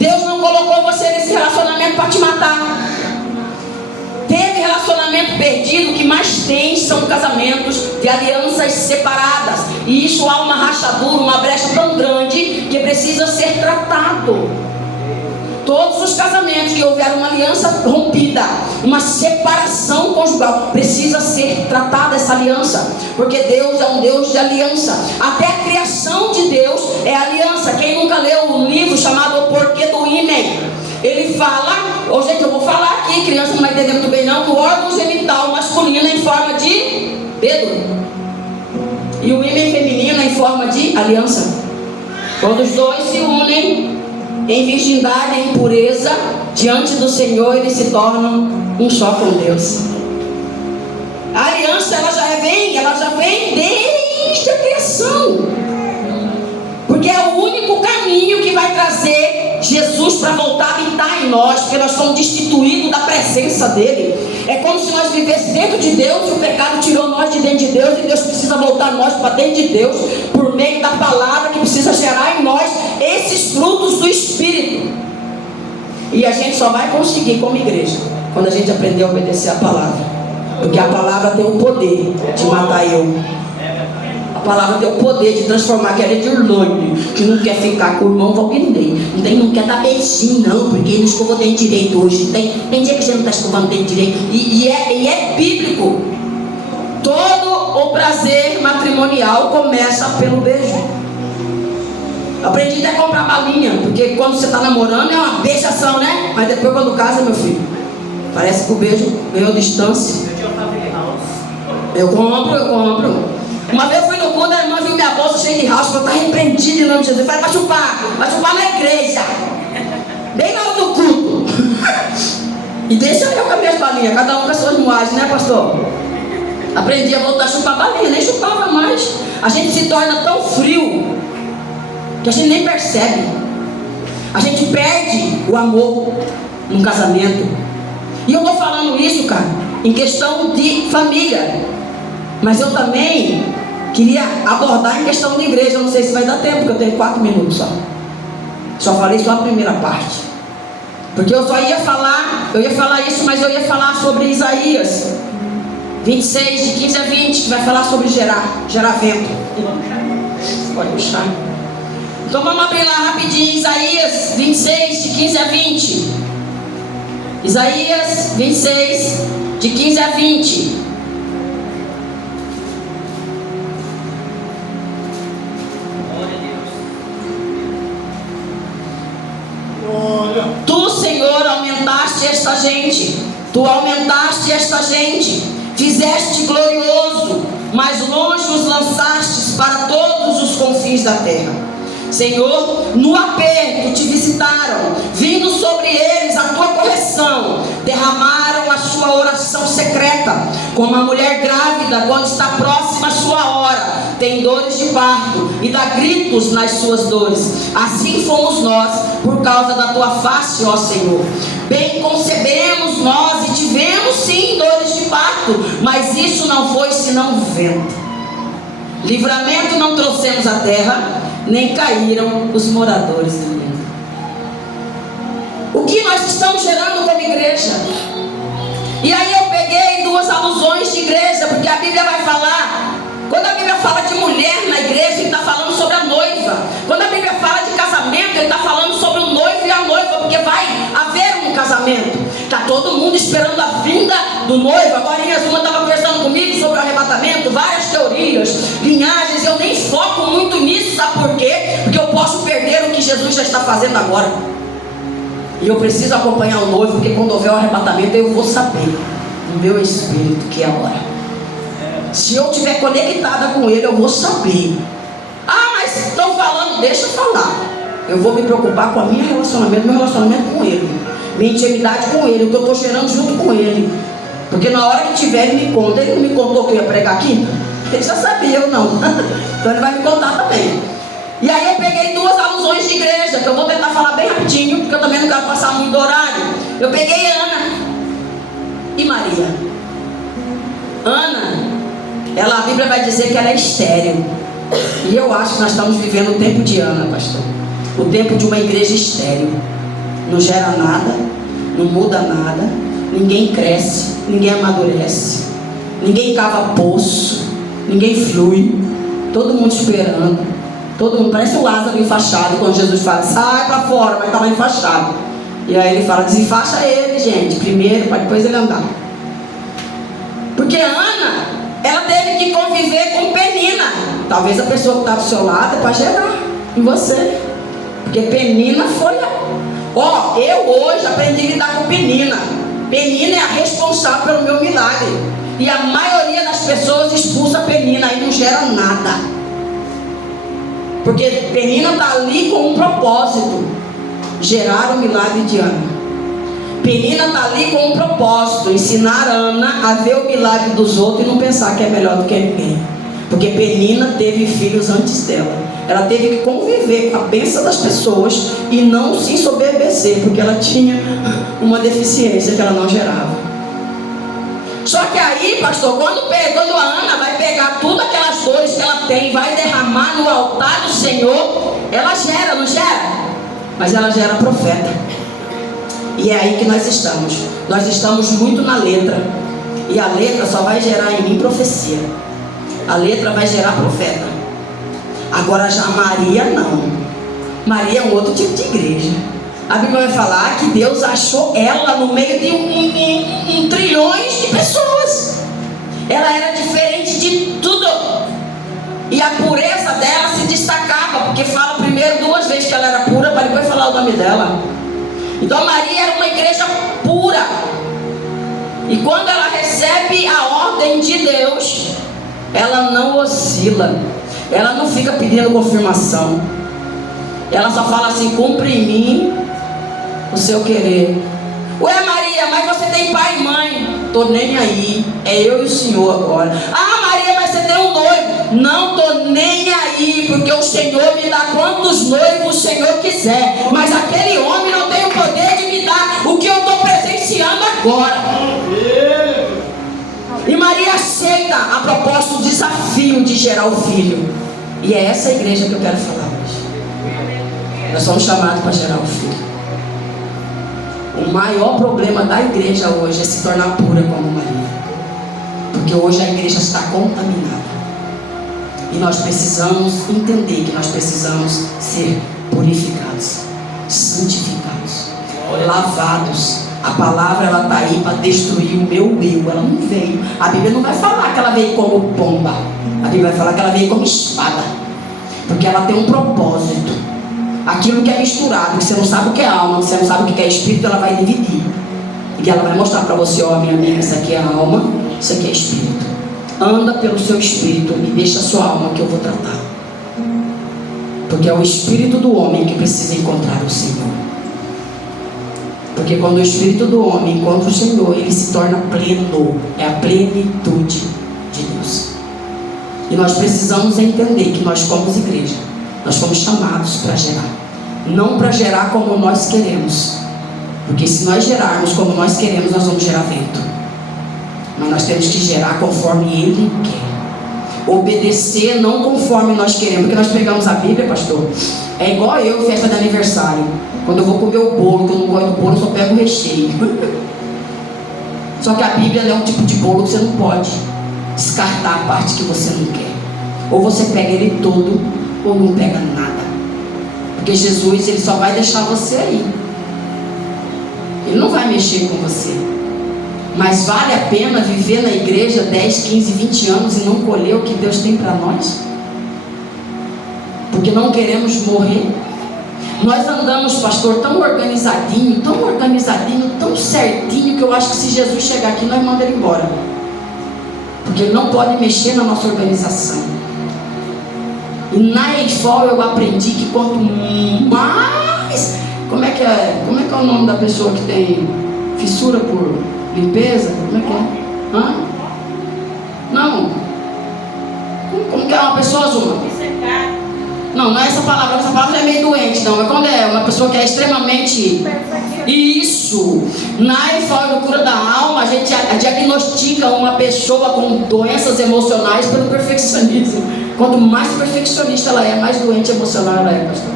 Deus não colocou você nesse relacionamento para te matar. Teve relacionamento perdido, o que mais tem são casamentos de alianças separadas. E isso há uma rachadura, uma brecha tão grande que precisa ser tratado. Todos os casamentos que houver uma aliança rompida, uma separação conjugal, precisa ser tratada essa aliança, porque Deus é um Deus de aliança. Até a criação de Deus é aliança. Quem nunca leu um livro chamado O Porquê do Ímen? Ele fala, gente, eu vou falar aqui, criança não vai entender muito bem não, que o órgão genital masculino é em forma de dedo e o ímen feminino é em forma de aliança. Quando os dois se unem em virgindade e em pureza diante do Senhor, eles se tornam um só com Deus. A aliança ela já vem desde a criação, porque é o único caminho que vai trazer Jesus para voltar a habitar em nós, porque nós somos destituídos da presença dele. É como se nós vivêssemos dentro de Deus e o pecado tirou nós de dentro de Deus, e Deus precisa voltar nós para dentro de Deus por meio da palavra, que precisa gerar em nós esses frutos do Espírito. E a gente só vai conseguir como igreja quando a gente aprender a obedecer a palavra, porque a palavra tem o poder de matar eu. A palavra tem o poder de transformar aquela de Urlone, que não quer ficar com o irmão Valguinei, não quer dar beijinho não, porque ele não escovou o dente direito hoje. Tem dia que você não está escovando o dente direito. E é bíblico. Todo o prazer matrimonial começa pelo beijo. Aprendi até a comprar balinha, porque quando você está namorando é uma beijação, né? Mas depois quando casa, meu filho, parece que o beijo ganhou distância. Eu compro. Uma vez eu fui no culto, a irmã viu minha bolsa cheia de rastro, eu estava repreendido em nome de Jesus. Eu falei: vai chupar na igreja. bem na hora do culto. E deixa eu com as minhas balinhas, cada um com as suas moagens, né, pastor? Aprendi a voltar a chupar balinha, nem chupava mais. A gente se torna tão frio que a gente nem percebe. A gente perde o amor num casamento. E eu estou falando isso, cara, em questão de família. Mas eu também queria abordar em questão de igreja. Eu não sei se vai dar tempo, porque eu tenho 4 minutos só. Só falei só a primeira parte. Porque eu ia falar isso, mas eu ia falar sobre Isaías 26, de 15 a 20, que vai falar sobre gerar vento. Pode puxar. Então vamos abrir lá rapidinho, Isaías 26, de 15 a 20. Isaías 26, de 15 a 20. Tu, Senhor, aumentaste esta gente. Tu aumentaste esta gente. Fizeste glorioso, mas longe os lançastes para todos os confins da terra. Senhor, no aperto te visitaram, vindo sobre eles a tua correção, derramaram a sua oração secreta, como a mulher grávida quando está próxima a sua hora, tem dores de parto e dá gritos nas suas dores. Assim fomos nós, por causa da tua face, ó Senhor. Bem concebemos nós e tivemos sim dores de parto, mas isso não foi senão vento. Livramento não trouxemos à terra, nem caíram os moradores do mundo. O que nós estamos gerando como igreja? E aí eu peguei 2 alusões de igreja, porque a Bíblia vai falar, quando a Bíblia fala de mulher na igreja, ele está falando sobre a noiva. Quando a Bíblia fala de casamento, ele está falando sobre o noivo e a noiva, porque vai haver um casamento. Está todo mundo esperando a vinda do noivo. Agora a Zuma estava conversando comigo sobre o arrebatamento, várias teorias, linhagens. Eu nem foco muito nisso, sabe por quê? Porque eu posso perder o que Jesus já está fazendo agora. E eu preciso acompanhar o noivo, porque quando houver o arrebatamento eu vou saber no meu espírito que é a hora. Se eu estiver conectada com ele, eu vou saber. Ah, mas estão falando, deixa eu falar. Eu vou me preocupar com o meu relacionamento com ele, minha intimidade com ele, o que eu estou gerando junto com ele. Porque na hora que tiver, ele me conta. Ele não me contou que eu ia pregar aqui? Ele já sabia, eu não. Então ele vai me contar também. E aí eu peguei 2 alusões de igreja, que eu vou tentar falar bem rapidinho, porque eu também não quero passar muito horário. Eu peguei Ana e Maria. Ana, a Bíblia vai dizer que ela é estéril. E eu acho que nós estamos vivendo o tempo de Ana, pastor. O tempo de uma igreja estéril. Não gera nada, não muda nada, ninguém cresce, ninguém amadurece, ninguém cava poço, ninguém flui, todo mundo esperando, todo mundo, parece o Lázaro enfaixado, quando Jesus fala, sai para fora, mas está lá enfaixado. E aí ele fala, desenfaixa ele, gente, primeiro, para depois ele andar. Porque Ana, ela teve que conviver com Penina. Talvez a pessoa que está do seu lado é para gerar em você. Porque Penina foi eu hoje aprendi a lidar com Penina. Penina é a responsável pelo meu milagre. E a maioria das pessoas expulsa Penina e não gera nada. Porque Penina está ali com um propósito: gerar o milagre de Ana. Penina está ali com um propósito: ensinar Ana a ver o milagre dos outros e não pensar que é melhor do que ninguém. Porque Penina teve filhos antes dela. Ela teve que conviver com a bênção das pessoas e não se ensoberbecer, porque ela tinha uma deficiência que ela não gerava. Só que aí, pastor, quando a Ana vai pegar tudo aquelas dores que ela tem, vai derramar no altar do Senhor, ela gera, não gera? Mas ela gera profeta. E é aí que nós estamos. Nós estamos muito na letra. E a letra só vai gerar em mim profecia. A letra vai gerar profeta. Agora já Maria não. Maria é um outro tipo de igreja. A Bíblia vai falar que Deus achou ela no meio de trilhões de pessoas. Ela era diferente de tudo. E a pureza dela se destacava, porque fala primeiro 2 vezes que ela era pura, para depois falar o nome dela. Então Maria era uma igreja pura. E quando ela recebe a ordem de Deus, ela não oscila. Ela não fica pedindo confirmação. Ela só fala assim: cumpre em mim o seu querer. Ué, Maria, mas você tem pai e mãe. Tô nem aí, é eu e o Senhor agora. Ah, Maria, mas você tem um noivo. Não tô nem aí, porque o Senhor me dá quantos noivos o Senhor quiser. Mas aquele homem não tem o poder de me dar o que eu estou presenciando agora. E Maria aceita a proposta, o desafio de gerar o filho. E é essa igreja que eu quero falar hoje. Nós somos chamados para gerar o filho. O maior problema da igreja hoje é se tornar pura como Maria. Porque hoje a igreja está contaminada. E nós precisamos entender que nós precisamos ser purificados, santificados, lavados. A palavra, ela está aí para destruir o meu eu. Ela não veio. A Bíblia não vai falar que ela veio como pomba. A Bíblia vai falar que ela veio como espada. Porque ela tem um propósito. Aquilo que é misturado, que você não sabe o que é alma, que você não sabe o que é espírito, ela vai dividir. E ela vai mostrar para você, ó, minha amiga, isso aqui é alma, isso aqui é espírito. Anda pelo seu espírito e deixa a sua alma que eu vou tratar. Porque é o espírito do homem que precisa encontrar o Senhor. Porque quando o espírito do homem encontra o Senhor, ele se torna pleno. É a plenitude de Deus. E nós precisamos entender que nós, como igreja, nós fomos chamados para gerar. Não para gerar como nós queremos. Porque se nós gerarmos como nós queremos, nós vamos gerar vento. Mas nós temos que gerar conforme Ele quer. Obedecer não conforme nós queremos. Porque nós pegamos a Bíblia, pastor. É igual eu, festa de aniversário. Quando eu vou comer o bolo, que eu não gosto do bolo, eu só pego o recheio. Só que a Bíblia é um tipo de bolo que você não pode descartar a parte que você não quer. Ou você pega ele todo, ou não pega nada. Porque Jesus, ele só vai deixar você aí. Ele não vai mexer com você. Mas vale a pena viver na igreja 10, 15, 20 anos e não colher o que Deus tem para nós? Porque não queremos morrer. Nós andamos, pastor, tão organizadinho, tão certinho, que eu acho que se Jesus chegar aqui, nós mandamos ele embora. Porque ele não pode mexer na nossa organização. E na EIFOL eu aprendi que quanto mais... Como é que é o nome da pessoa que tem fissura por limpeza? Como é que é? Hã? Não. Como que é uma pessoa, Zuma? Não é essa palavra é meio doente, não. É quando é uma pessoa que é extremamente... Isso! Na EIFOL, no Cura da Alma, a gente diagnostica uma pessoa com doenças emocionais pelo perfeccionismo. Quanto mais perfeccionista ela é, mais doente emocional ela é, pastor.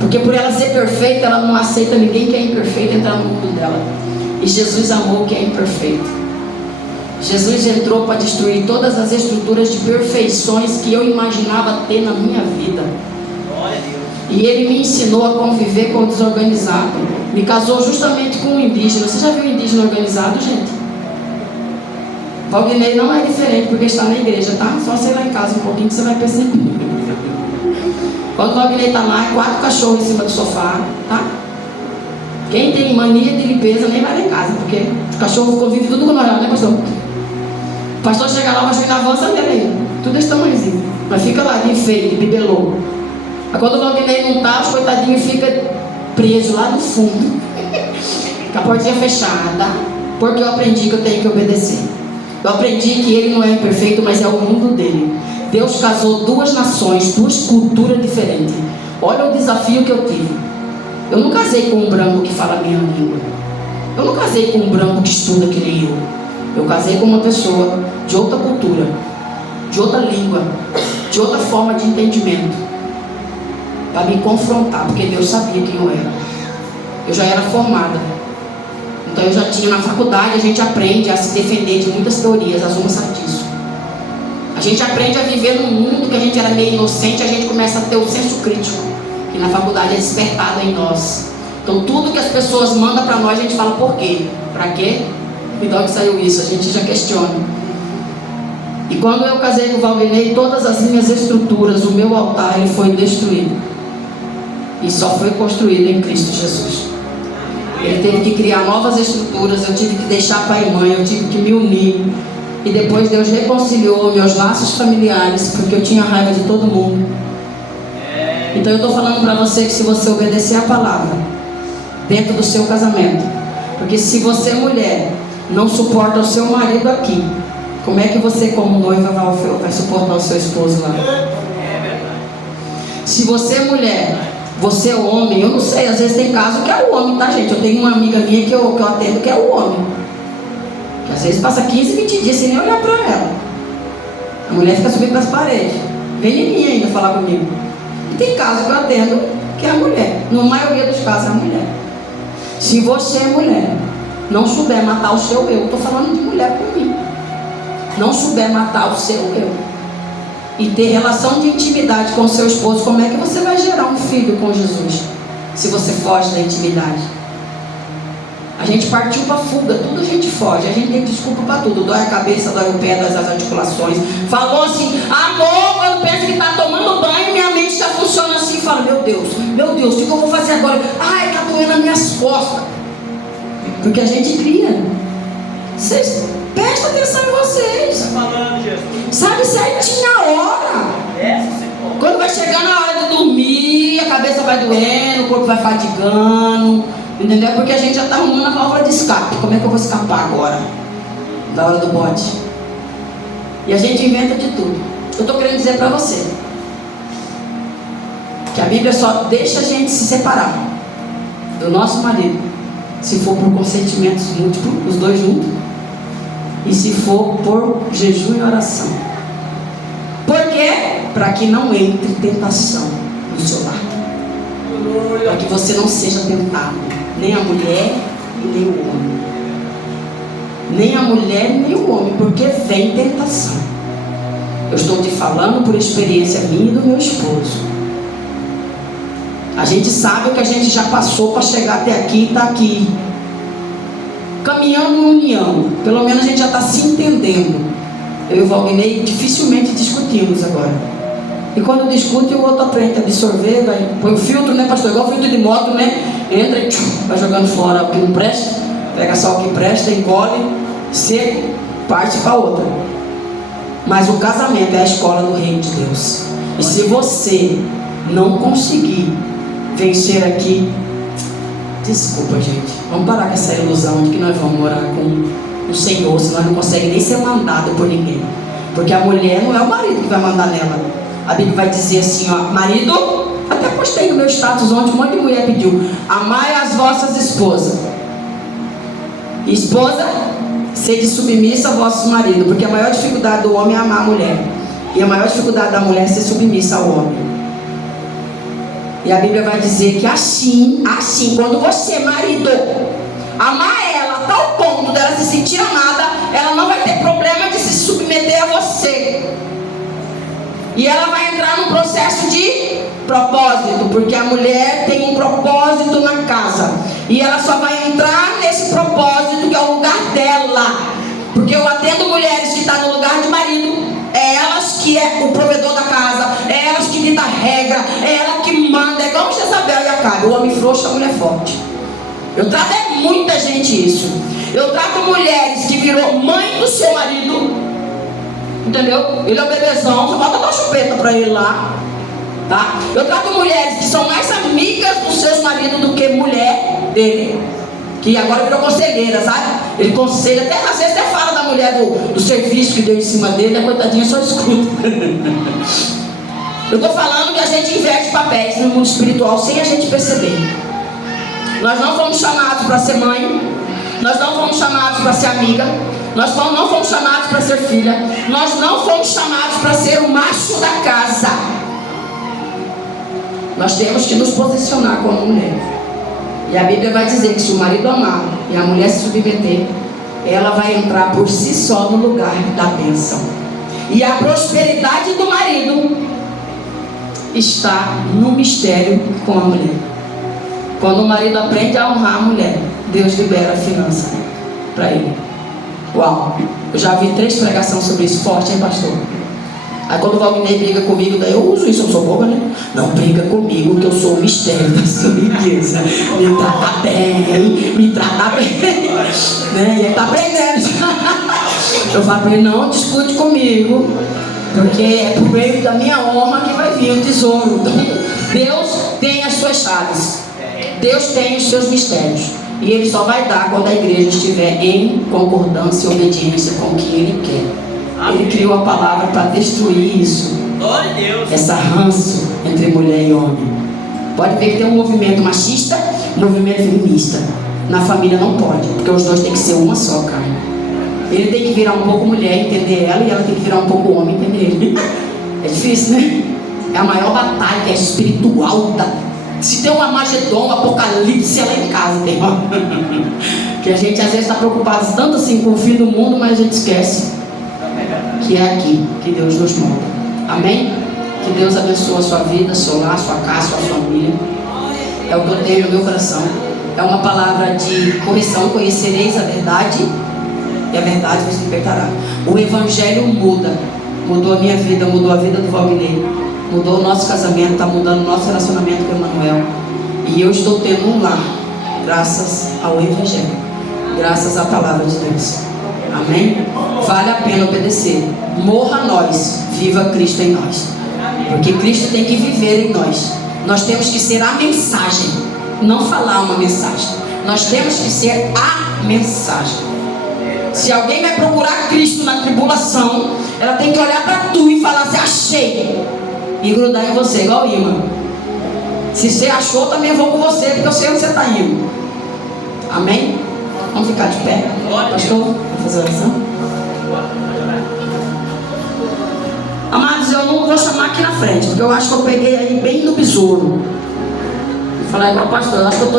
Porque por ela ser perfeita, ela não aceita ninguém que é imperfeito entrar no mundo dela. E Jesus amou quem é imperfeito. Jesus entrou para destruir todas as estruturas de perfeições que eu imaginava ter na minha vida. E ele me ensinou a conviver com o desorganizado. Me casou justamente com um indígena. Você já viu um indígena organizado, gente? Valdinei não é diferente porque está na igreja, tá? Só você ir lá em casa um pouquinho que você vai perceber. Quando o Valdinei está lá, é 4 cachorros em cima do sofá, tá? Quem tem mania de limpeza nem vai lá em casa, porque os cachorros convivem tudo com nós, né, pastor? O pastor chega lá, o cachorro avança nele aí, tudo desse tamanhozinho. Mas fica lá de enfeite, de bibelô. Aí quando o Valdinei não está, os coitadinhos ficam presos lá no fundo, com a portinha fechada, porque eu aprendi que eu tenho que obedecer. Eu aprendi que ele não é imperfeito, mas é o mundo dele. Deus casou 2 nações, 2 culturas diferentes. Olha o desafio que eu tive. Eu não casei com um branco que fala a minha língua. Eu não casei com um branco que estuda que nem eu. Eu casei com uma pessoa de outra cultura, de outra língua, de outra forma de entendimento, para me confrontar, porque Deus sabia quem eu era. Eu já era formada. Então eu já tinha na faculdade, a gente aprende a se defender de muitas teorias, as umas sabem disso. A gente aprende a viver num mundo que a gente era meio inocente, a gente começa a ter o senso crítico, que na faculdade é despertado em nós. Então tudo que as pessoas mandam para nós, a gente fala por quê? Para quê? E de onde saiu isso? A gente já questiona. E quando eu casei com o Valdinei, todas as minhas estruturas, o meu altar, ele foi destruído. E só foi construído em Cristo Jesus. Ele teve que criar novas estruturas, eu tive que deixar pai e mãe, eu tive que me unir. E depois Deus reconciliou meus laços familiares, porque eu tinha raiva de todo mundo. Então eu estou falando para você que se você obedecer a palavra, dentro do seu casamento. Porque se você, mulher, não suporta o seu marido aqui, como é que você, como noiva, vai suportar o seu esposo lá? É verdade. Se você, mulher, você é homem, eu não sei, às vezes tem caso que é o homem, tá, gente? Eu tenho uma amiga minha que eu atendo que é o homem, que às vezes passa 15, 20 dias sem nem olhar pra ela. A mulher fica subindo das paredes, vem em mim ainda falar comigo. E tem caso que eu atendo que é a mulher, na maioria dos casos é a mulher. Se você, mulher, não souber matar o seu eu, estou falando de mulher por mim, não souber matar o seu eu e ter relação de intimidade com o seu esposo, como é que você vai gerar um filho com Jesus? Se você foge da intimidade. A gente partiu para fuga, tudo a gente foge, a gente tem desculpa para tudo. Dói a cabeça, dói o pé, dói as articulações. Falou assim, amor, quando pensa que está tomando banho, minha mente está funcionando assim. Fala, meu Deus, o que eu vou fazer agora? Ai, está doendo as minhas costas. Porque a gente cria. Vocês prestem atenção em vocês. Está falando, Jesus. Sabe certinho a hora. Essa você pode. Quando vai chegando a hora de dormir, a cabeça vai doendo, o corpo vai fadigando. Entendeu? Porque a gente já está arrumando a válvula de escape. Como é que eu vou escapar agora? Da hora do bote. E a gente inventa de tudo. Eu estou querendo dizer para você que a Bíblia só deixa a gente se separar do nosso marido se for por consentimentos múltiplos, os dois juntos, e se for por jejum e oração. Por quê? Para que não entre tentação no seu lar. Para que você não seja tentado, nem a mulher e nem o homem. Nem a mulher nem o homem, porque vem tentação. Eu estou te falando por experiência minha e do meu esposo. A gente sabe o que a gente já passou para chegar até aqui e está aqui, caminhando em união. Pelo menos a gente já está se entendendo. Eu e o Valdinei dificilmente discutimos agora. E quando discute, o outro aprende a absorver, põe o filtro, né, pastor? Igual o filtro de moto, né? Entra e vai jogando fora o que não presta, pega só o que presta, engole, seco, parte para outra. Mas o casamento é a escola do reino de Deus. E se você não conseguir vencer aqui, desculpa, gente, vamos parar com essa ilusão de que nós vamos morar com o Senhor, se nós não conseguimos nem ser mandado por ninguém. Porque a mulher não é o marido que vai mandar nela. A Bíblia vai dizer assim, ó, marido, até postei no meu status ontem, um monte de mulher pediu, amai as vossas esposas. Esposa, sede submissa a vossos maridos, porque a maior dificuldade do homem é amar a mulher, e a maior dificuldade da mulher é ser submissa ao homem. E a Bíblia vai dizer que assim, quando você, marido, amar ela a tal ponto dela se sentir amada, ela não vai ter problema de se submeter a você. E ela vai entrar num processo de propósito, porque a mulher tem um propósito na casa. E ela só vai entrar nesse propósito que é o lugar dela. Porque eu atendo mulheres que estão no lugar de marido. É elas que é o provedor da casa. É elas que dita a regra. É ela que manda. É igual Jezabel e Acabe. O homem frouxo, a mulher forte. Eu trato muita gente isso. Eu trato mulheres que virou mãe do seu marido. Entendeu? Ele é o bebezão, só falta dar chupeta pra ele lá, tá? Eu trato mulheres que são mais amigas dos seus maridos do que mulher dele, que agora virou conselheira, sabe? Ele conselha, até às vezes até fala da mulher do serviço que deu em cima dele, a coitadinha só escuta. Eu tô falando que a gente inverte papéis no mundo espiritual sem a gente perceber. Nós não fomos chamados para ser mãe, nós não fomos chamados para ser amiga, nós não fomos chamados para ser filha, nós não fomos chamados para ser o macho da casa. Nós temos que nos posicionar como mulher. E a Bíblia vai dizer que se o marido amar e a mulher se submeter, ela vai entrar por si só no lugar da bênção. E a prosperidade do marido está no mistério com a mulher. Quando o marido aprende a honrar a mulher, Deus libera a finança para ele. Uau! Eu já vi 3 pregações sobre isso forte, hein, pastor? Aí quando o Valdinei briga comigo, daí eu uso isso, eu sou boba, né? Não briga comigo, que eu sou o mistério da sua riqueza. Me trata bem, né? E ele tá aprendendo. Eu falo para ele, não discute comigo, porque é por meio da minha honra que vai vir o tesouro. Então, Deus tem as suas chaves. Deus tem os seus mistérios. E Ele só vai dar quando a igreja estiver em concordância e obediência com o que Ele quer. Ele criou a palavra para destruir isso. Glória a Deus. Essa ranço entre mulher e homem. Pode ver que tem um movimento machista, um movimento feminista. Na família não pode, porque os dois têm que ser uma só carne. Ele tem que virar um pouco mulher, entender ela, e ela tem que virar um pouco homem, entender ele. É difícil, né? É a maior batalha, que é espiritual. Se tem um Armagedon, um apocalipse, ela é em casa, tem uma. Que a gente às vezes está preocupado tanto assim com o fim do mundo, mas a gente esquece que é aqui que Deus nos molda. Amém? Que Deus abençoe a sua vida, seu lar, sua casa, sua família. É o que eu tenho no meu coração. É uma palavra de correção. Conhecereis a verdade, e a verdade vos libertará. O Evangelho muda. Mudou a minha vida, mudou a vida do Valguinei, mudou o nosso casamento, está mudando o nosso relacionamento com o Emanuel. E eu estou tendo um lar, graças ao Evangelho, graças à palavra de Deus. Amém? Vale a pena obedecer. Morra nós, viva Cristo em nós. Porque Cristo tem que viver em nós. Nós temos que ser a mensagem, não falar uma mensagem. Nós temos que ser a mensagem. Se alguém vai procurar Cristo na tribulação, ela tem que olhar para tu e falar assim: achei, e grudar em você, igual imã. Se você achou, também vou com você, porque eu sei onde você está indo. Amém? Vamos ficar de pé. Pastor, vamos fazer oração. Amados, eu não vou chamar aqui na frente, porque eu acho que eu peguei aí bem no besouro. Vou falar igual pastor, eu acho que eu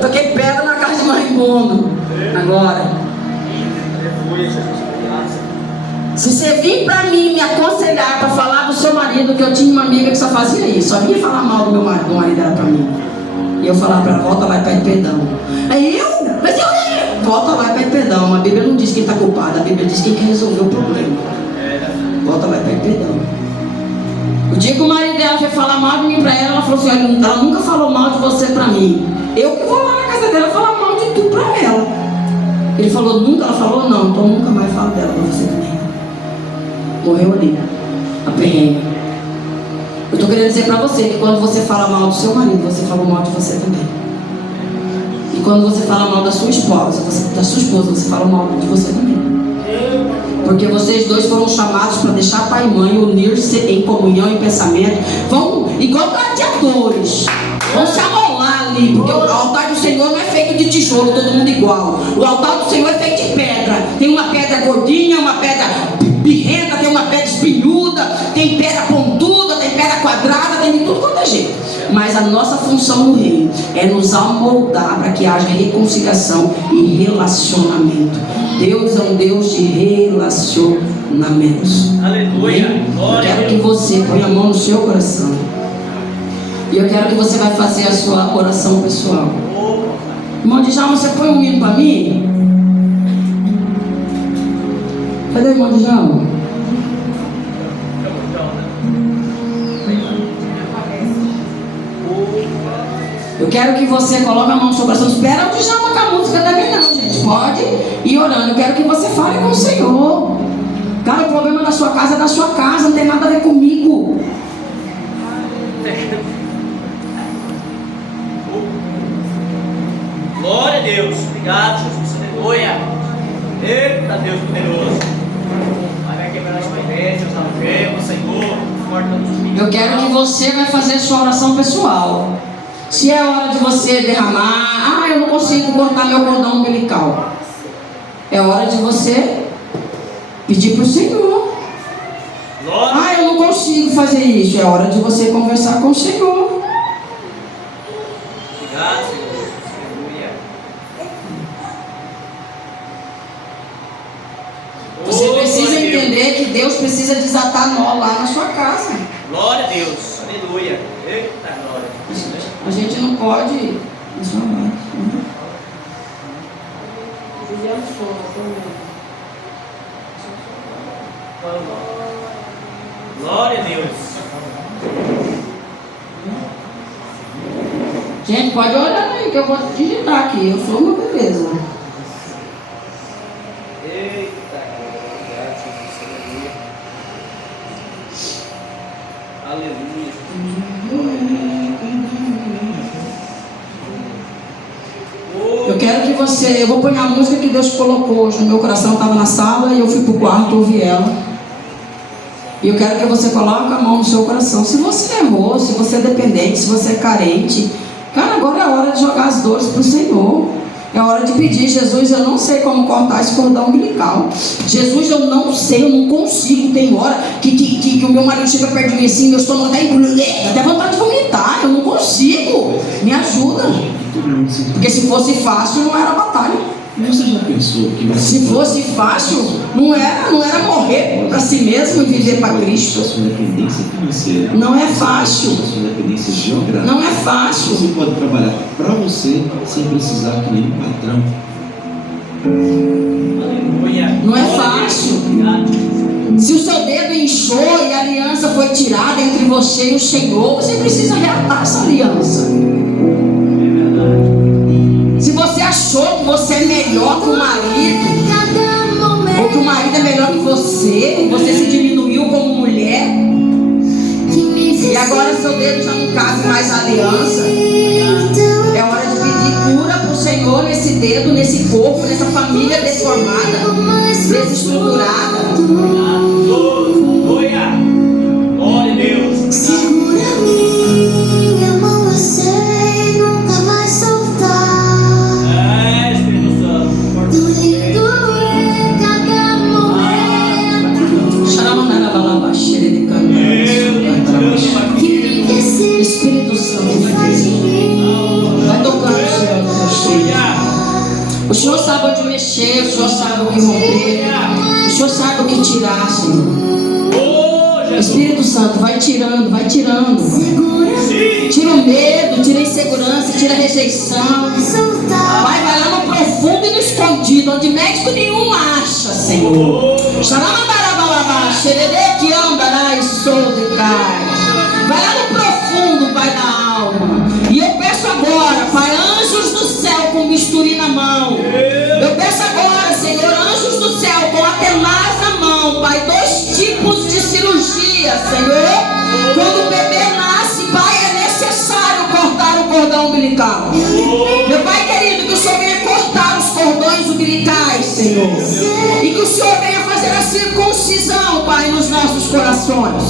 toquei pedra na casa de marimbondo agora. Se você vir para mim me aconselhar para falar do seu marido, que eu tinha uma amiga que só fazia isso, só vinha falar mal do meu marido, do marido dela para mim. E eu falava para ela: volta lá e pede perdão. Aí mas eu volta lá e pede perdão. A Bíblia não diz quem está culpado, a Bíblia diz quem quer resolver o problema. Volta lá e pede perdão. O dia que o marido dela foi falar mal de mim para ela falou assim: olha, ela nunca falou mal de você para mim. Eu que vou lá na casa dela falar mal de tu para ela. Ele falou: nunca? Ela falou: não, então nunca mais falo dela para você também. Morreu ali, a perrengue. Eu estou querendo dizer para você que quando você fala mal do seu marido, você fala mal de você também. E quando você fala mal da sua esposa, você fala mal de você também. Porque vocês dois foram chamados para deixar pai e mãe, unir-se em comunhão e pensamento. Vão igual gladiadores. Vão se amolar ali, porque o altar do Senhor não é feito de tijolo, todo mundo igual. O altar do Senhor é feito de pedra. Tem uma pedra gordinha, uma pedra birrenta, tem uma pedra espinhuda, tem pedra pontuda, tem pedra quadrada, tem de tudo quanto é jeito. Mas a nossa função no reino é nos amoldar para que haja reconciliação e relacionamento. Deus é um Deus de relacionamentos. Aleluia. Eu quero que você ponha a mão no seu coração. E eu quero que você vai fazer a sua oração pessoal. Irmão Djalma, você põe um hino para mim? Cadê o irmão Djalma? Eu quero que você coloque a mão no seu coração. Espera o Djalma com a música também não, gente. Pode ir orando. Eu quero que você fale com o Senhor. Cara, o problema da sua casa é da sua casa, não tem nada a ver comigo. Glória a Deus. Obrigado, Jesus. Aleluia. Eita, Deus poderoso. Vai quebrar as paredes, os alvelos, Senhor. Eu quero que você vai fazer a sua oração pessoal. Se é hora de você derramar, eu não consigo cortar meu cordão umbilical. É hora de você pedir para o Senhor. Eu não consigo fazer isso. É hora de você conversar com o Senhor. Obrigado, Senhor. Aleluia. Você precisa entender que Deus precisa desatar nó lá na sua casa. Glória a Deus. Aleluia. Eita, glória. A gente não pode. Glória a Deus. Gente, pode olhar aí que eu vou digitar aqui. Eu sou uma beleza. Eita, obrigado, Jesus. Aleluia. quero que você... Eu vou pôr a música que Deus colocou hoje no meu coração. Eu estava na sala e eu fui pro quarto, ouvi ela. E eu quero que você coloque a mão no seu coração. Se você errou, se você é dependente, se você é carente, cara, agora é a hora de jogar as dores pro Senhor. É hora de pedir: Jesus, eu não sei como cortar esse cordão umbilical. Jesus, eu não sei, eu não consigo. Tem hora que o meu marido chega perto de mim assim, meu estômago até embrulha, até vontade de vomitar. Eu não consigo. Me ajuda. Porque se fosse fácil, não era batalha. Você já pensou que se fosse fácil, não era morrer para si mesmo e viver para Cristo. A sua dependência financeira não é fácil. A sua dependência geográfica não é fácil. Você pode trabalhar para você sem precisar que nenhum patrão. Não é fácil. Se o seu dedo inchou e a aliança foi tirada entre você e o Senhor, você precisa reatar essa aliança. Se você achou que você é melhor que o marido, ou que o marido é melhor que você se diminuiu como mulher, e agora seu dedo já não cabe mais a aliança, é hora de pedir cura para o Senhor nesse dedo, nesse corpo, nessa família deformada, desestruturada. Glória a Deus. Segura minha mão, eu sei, nunca vai soltar. Espírito Santo. Doer cada momento. Espírito Santo, vai tocando o Senhor no teu filho. O Senhor sabe onde mexer, o Senhor sabe o que romper, o Senhor sabe o que tirar, Senhor. Espírito Santo, vai tirando, vai tirando. Tira o medo, tira a insegurança, tira a rejeição. Vai lá no profundo e no escondido, onde médico nenhum acha, Senhor. Vai lá no profundo, Pai da alma. E eu peço agora, Pai, anjos do céu com bisturi na mão. Eu peço agora, Senhor, anjos do céu com atenaz na mão, Pai, 2 tipos de cirurgia, Senhor. Quando o bebê nasce, Pai, é necessário cortar o cordão umbilical. Meu Pai querido, que o Senhor venha cortar os cordões umbilicais, Senhor. E que o Senhor venha fazer a circuncisão, Pai, nos nossos corações.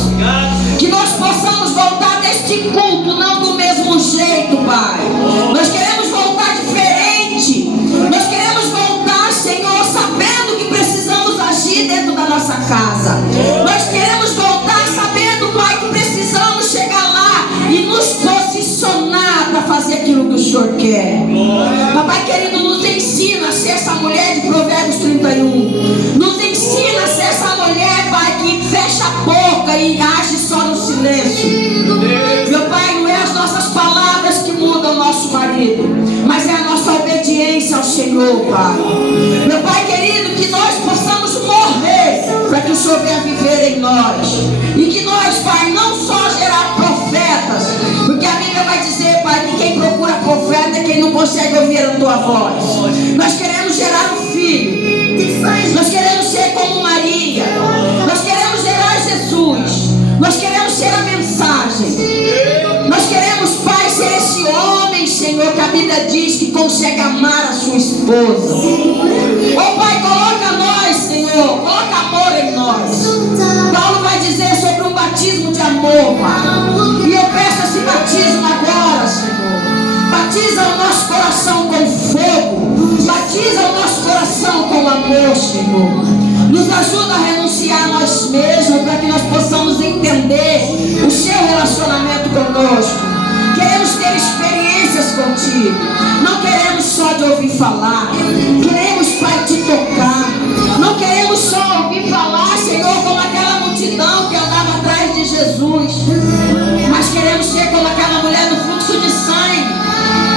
Que nós possamos voltar deste culto, não do mesmo jeito, Pai. Nós queremos voltar diferente. Nós queremos voltar, Senhor, sabendo que precisamos agir dentro da nossa casa. Nós queremos voltar sabendo, Pai, que precisamos chegar lá e nos posicionar para fazer aquilo que o Senhor quer. Papai querido, nos ensina a ser essa mulher de Provérbios 31. Nos ensina a ser essa mulher, Pai, que fecha a boca e age só no silêncio. Meu Pai, não é as nossas palavras que mudam o nosso marido, mas é a nossa obediência ao Senhor, Pai. Meu Pai querido, que nós possamos morrer para que o Senhor venha viver em nós. E que nós, Pai, não só gerar profetas, porque a Bíblia vai dizer, Pai, que quem procura profeta é quem não consegue ouvir a tua voz. Nós queremos gerar um filho. Nós queremos ser como Maria. Nós queremos gerar Jesus. Nós queremos ser a mensagem. Nós queremos, Pai, ser esse homem, Senhor, que a Bíblia diz que consegue amar a sua esposa. Oh, Pai, coloca nós, Senhor, coloca amor em nós. Paulo vai dizer sobre um batismo de amor, Pai. E eu peço esse batismo agora, Senhor. Batiza o nosso coração com fogo. Batiza o nosso coração com amor, Senhor. Nos ajuda a renunciar a nós mesmos para que nós possamos entender o seu relacionamento conosco. Queremos ter experiências contigo. Não queremos só de ouvir falar. Queremos, Pai, te tocar. Não queremos só ouvir falar, Senhor, como aquela multidão que andava atrás de Jesus. Mas queremos ser como aquela mulher do fluxo de sangue,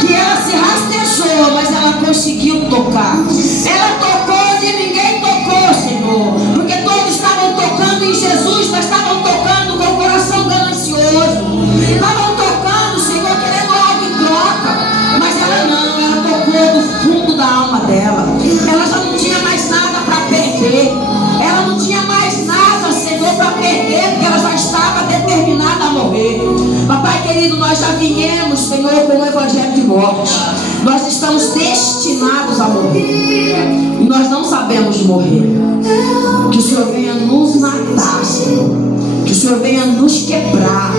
que ela se rastejou, mas ela conseguiu tocar. Ela tocou onde ninguém tocou, Senhor, porque todos estavam tocando em Jesus, mas estavam tocando com o coração ganancioso. Estavam tocando, Senhor, querendo algo em troca. Mas ela não, ela tocou do fundo da alma dela. Ela já não tinha mais nada para perder. Ela não tinha mais nada, Senhor, para perder, porque ela já estava determinada a morrer. Papai querido, nós já viemos, Senhor, com o evangelho de morte. Nós estamos destinados a morrer. E nós não sabemos morrer. Que o Senhor venha nos matar, Senhor. Que o Senhor venha nos quebrar.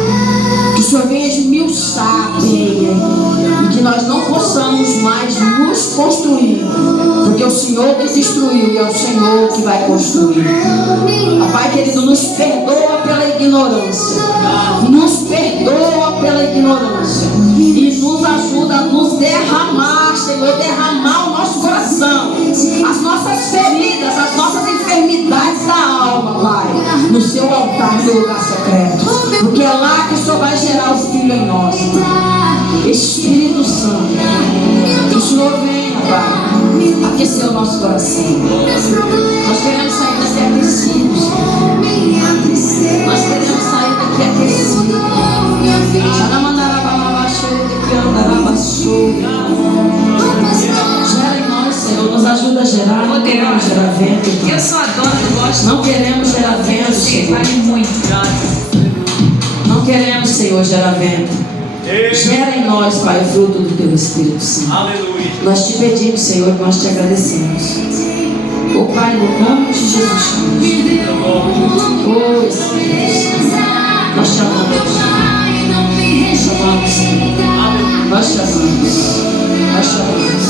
Que o Senhor venha esmiuçar, e que nós não possamos mais nos construir, porque o Senhor que destruiu e é o Senhor que vai construir. Pai querido, nos perdoa pela ignorância, nos perdoa pela ignorância e nos ajuda a nos derramar, Senhor, derramar o nosso coração, as nossas feridas, as nossas enfermidades da alma, Pai, no seu altar, no lugar secreto, porque é lá que o Senhor vai gerar os filhos em nós. Espírito Santo, que o Senhor venha, Pai, aquecer o nosso coração. Nós queremos sair daqui aquecidos. Nós queremos sair daqui aquecidos. Gera em nós, Senhor, nos ajuda a gerar. Não queremos gerar vento. Eu sou a dona do gosto. Não queremos gerar vento, Senhor. Vale muito. Não queremos, Senhor, gerar vento. Gera em nós, Pai, o fruto do Teu Espírito Santo. Aleluia. Nós te pedimos, Senhor, e nós te agradecemos. Oh, Pai, no nome de Jesus Cristo. Oh, Espírito Santo. Nós te amamos. Nós te amamos, Senhor. Nós te amamos. Nós te amamos.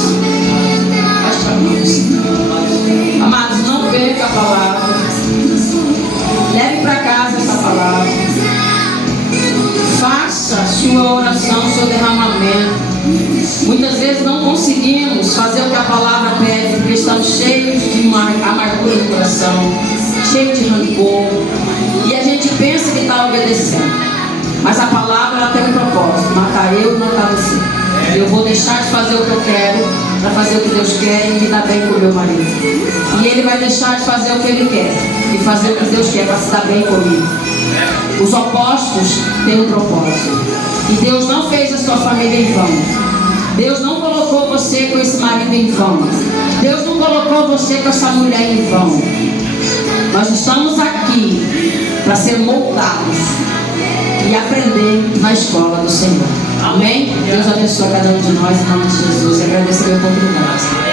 Nós te amamos, Senhor. Amados, não perca a palavra. Leve para casa essa palavra. Faça sua oração, seu derramamento. Muitas vezes não conseguimos fazer o que a palavra pede, porque estamos cheios de amargura no coração, cheios de rancor, e a gente pensa que está obedecendo, mas a palavra ela tem um propósito: matar eu e matar você. Eu vou deixar de fazer o que eu quero para fazer o que Deus quer e me dar bem com o meu marido, e ele vai deixar de fazer o que ele quer e fazer o que Deus quer para se dar bem comigo. Os opostos têm um propósito. E Deus não fez a sua família em vão. Deus não colocou você com esse marido em vão. Deus não colocou você com essa mulher em vão. Nós estamos aqui para ser moldados e aprender na escola do Senhor. Amém? Deus abençoe cada um de nós em nome de Jesus. Agradeço a oportunidade.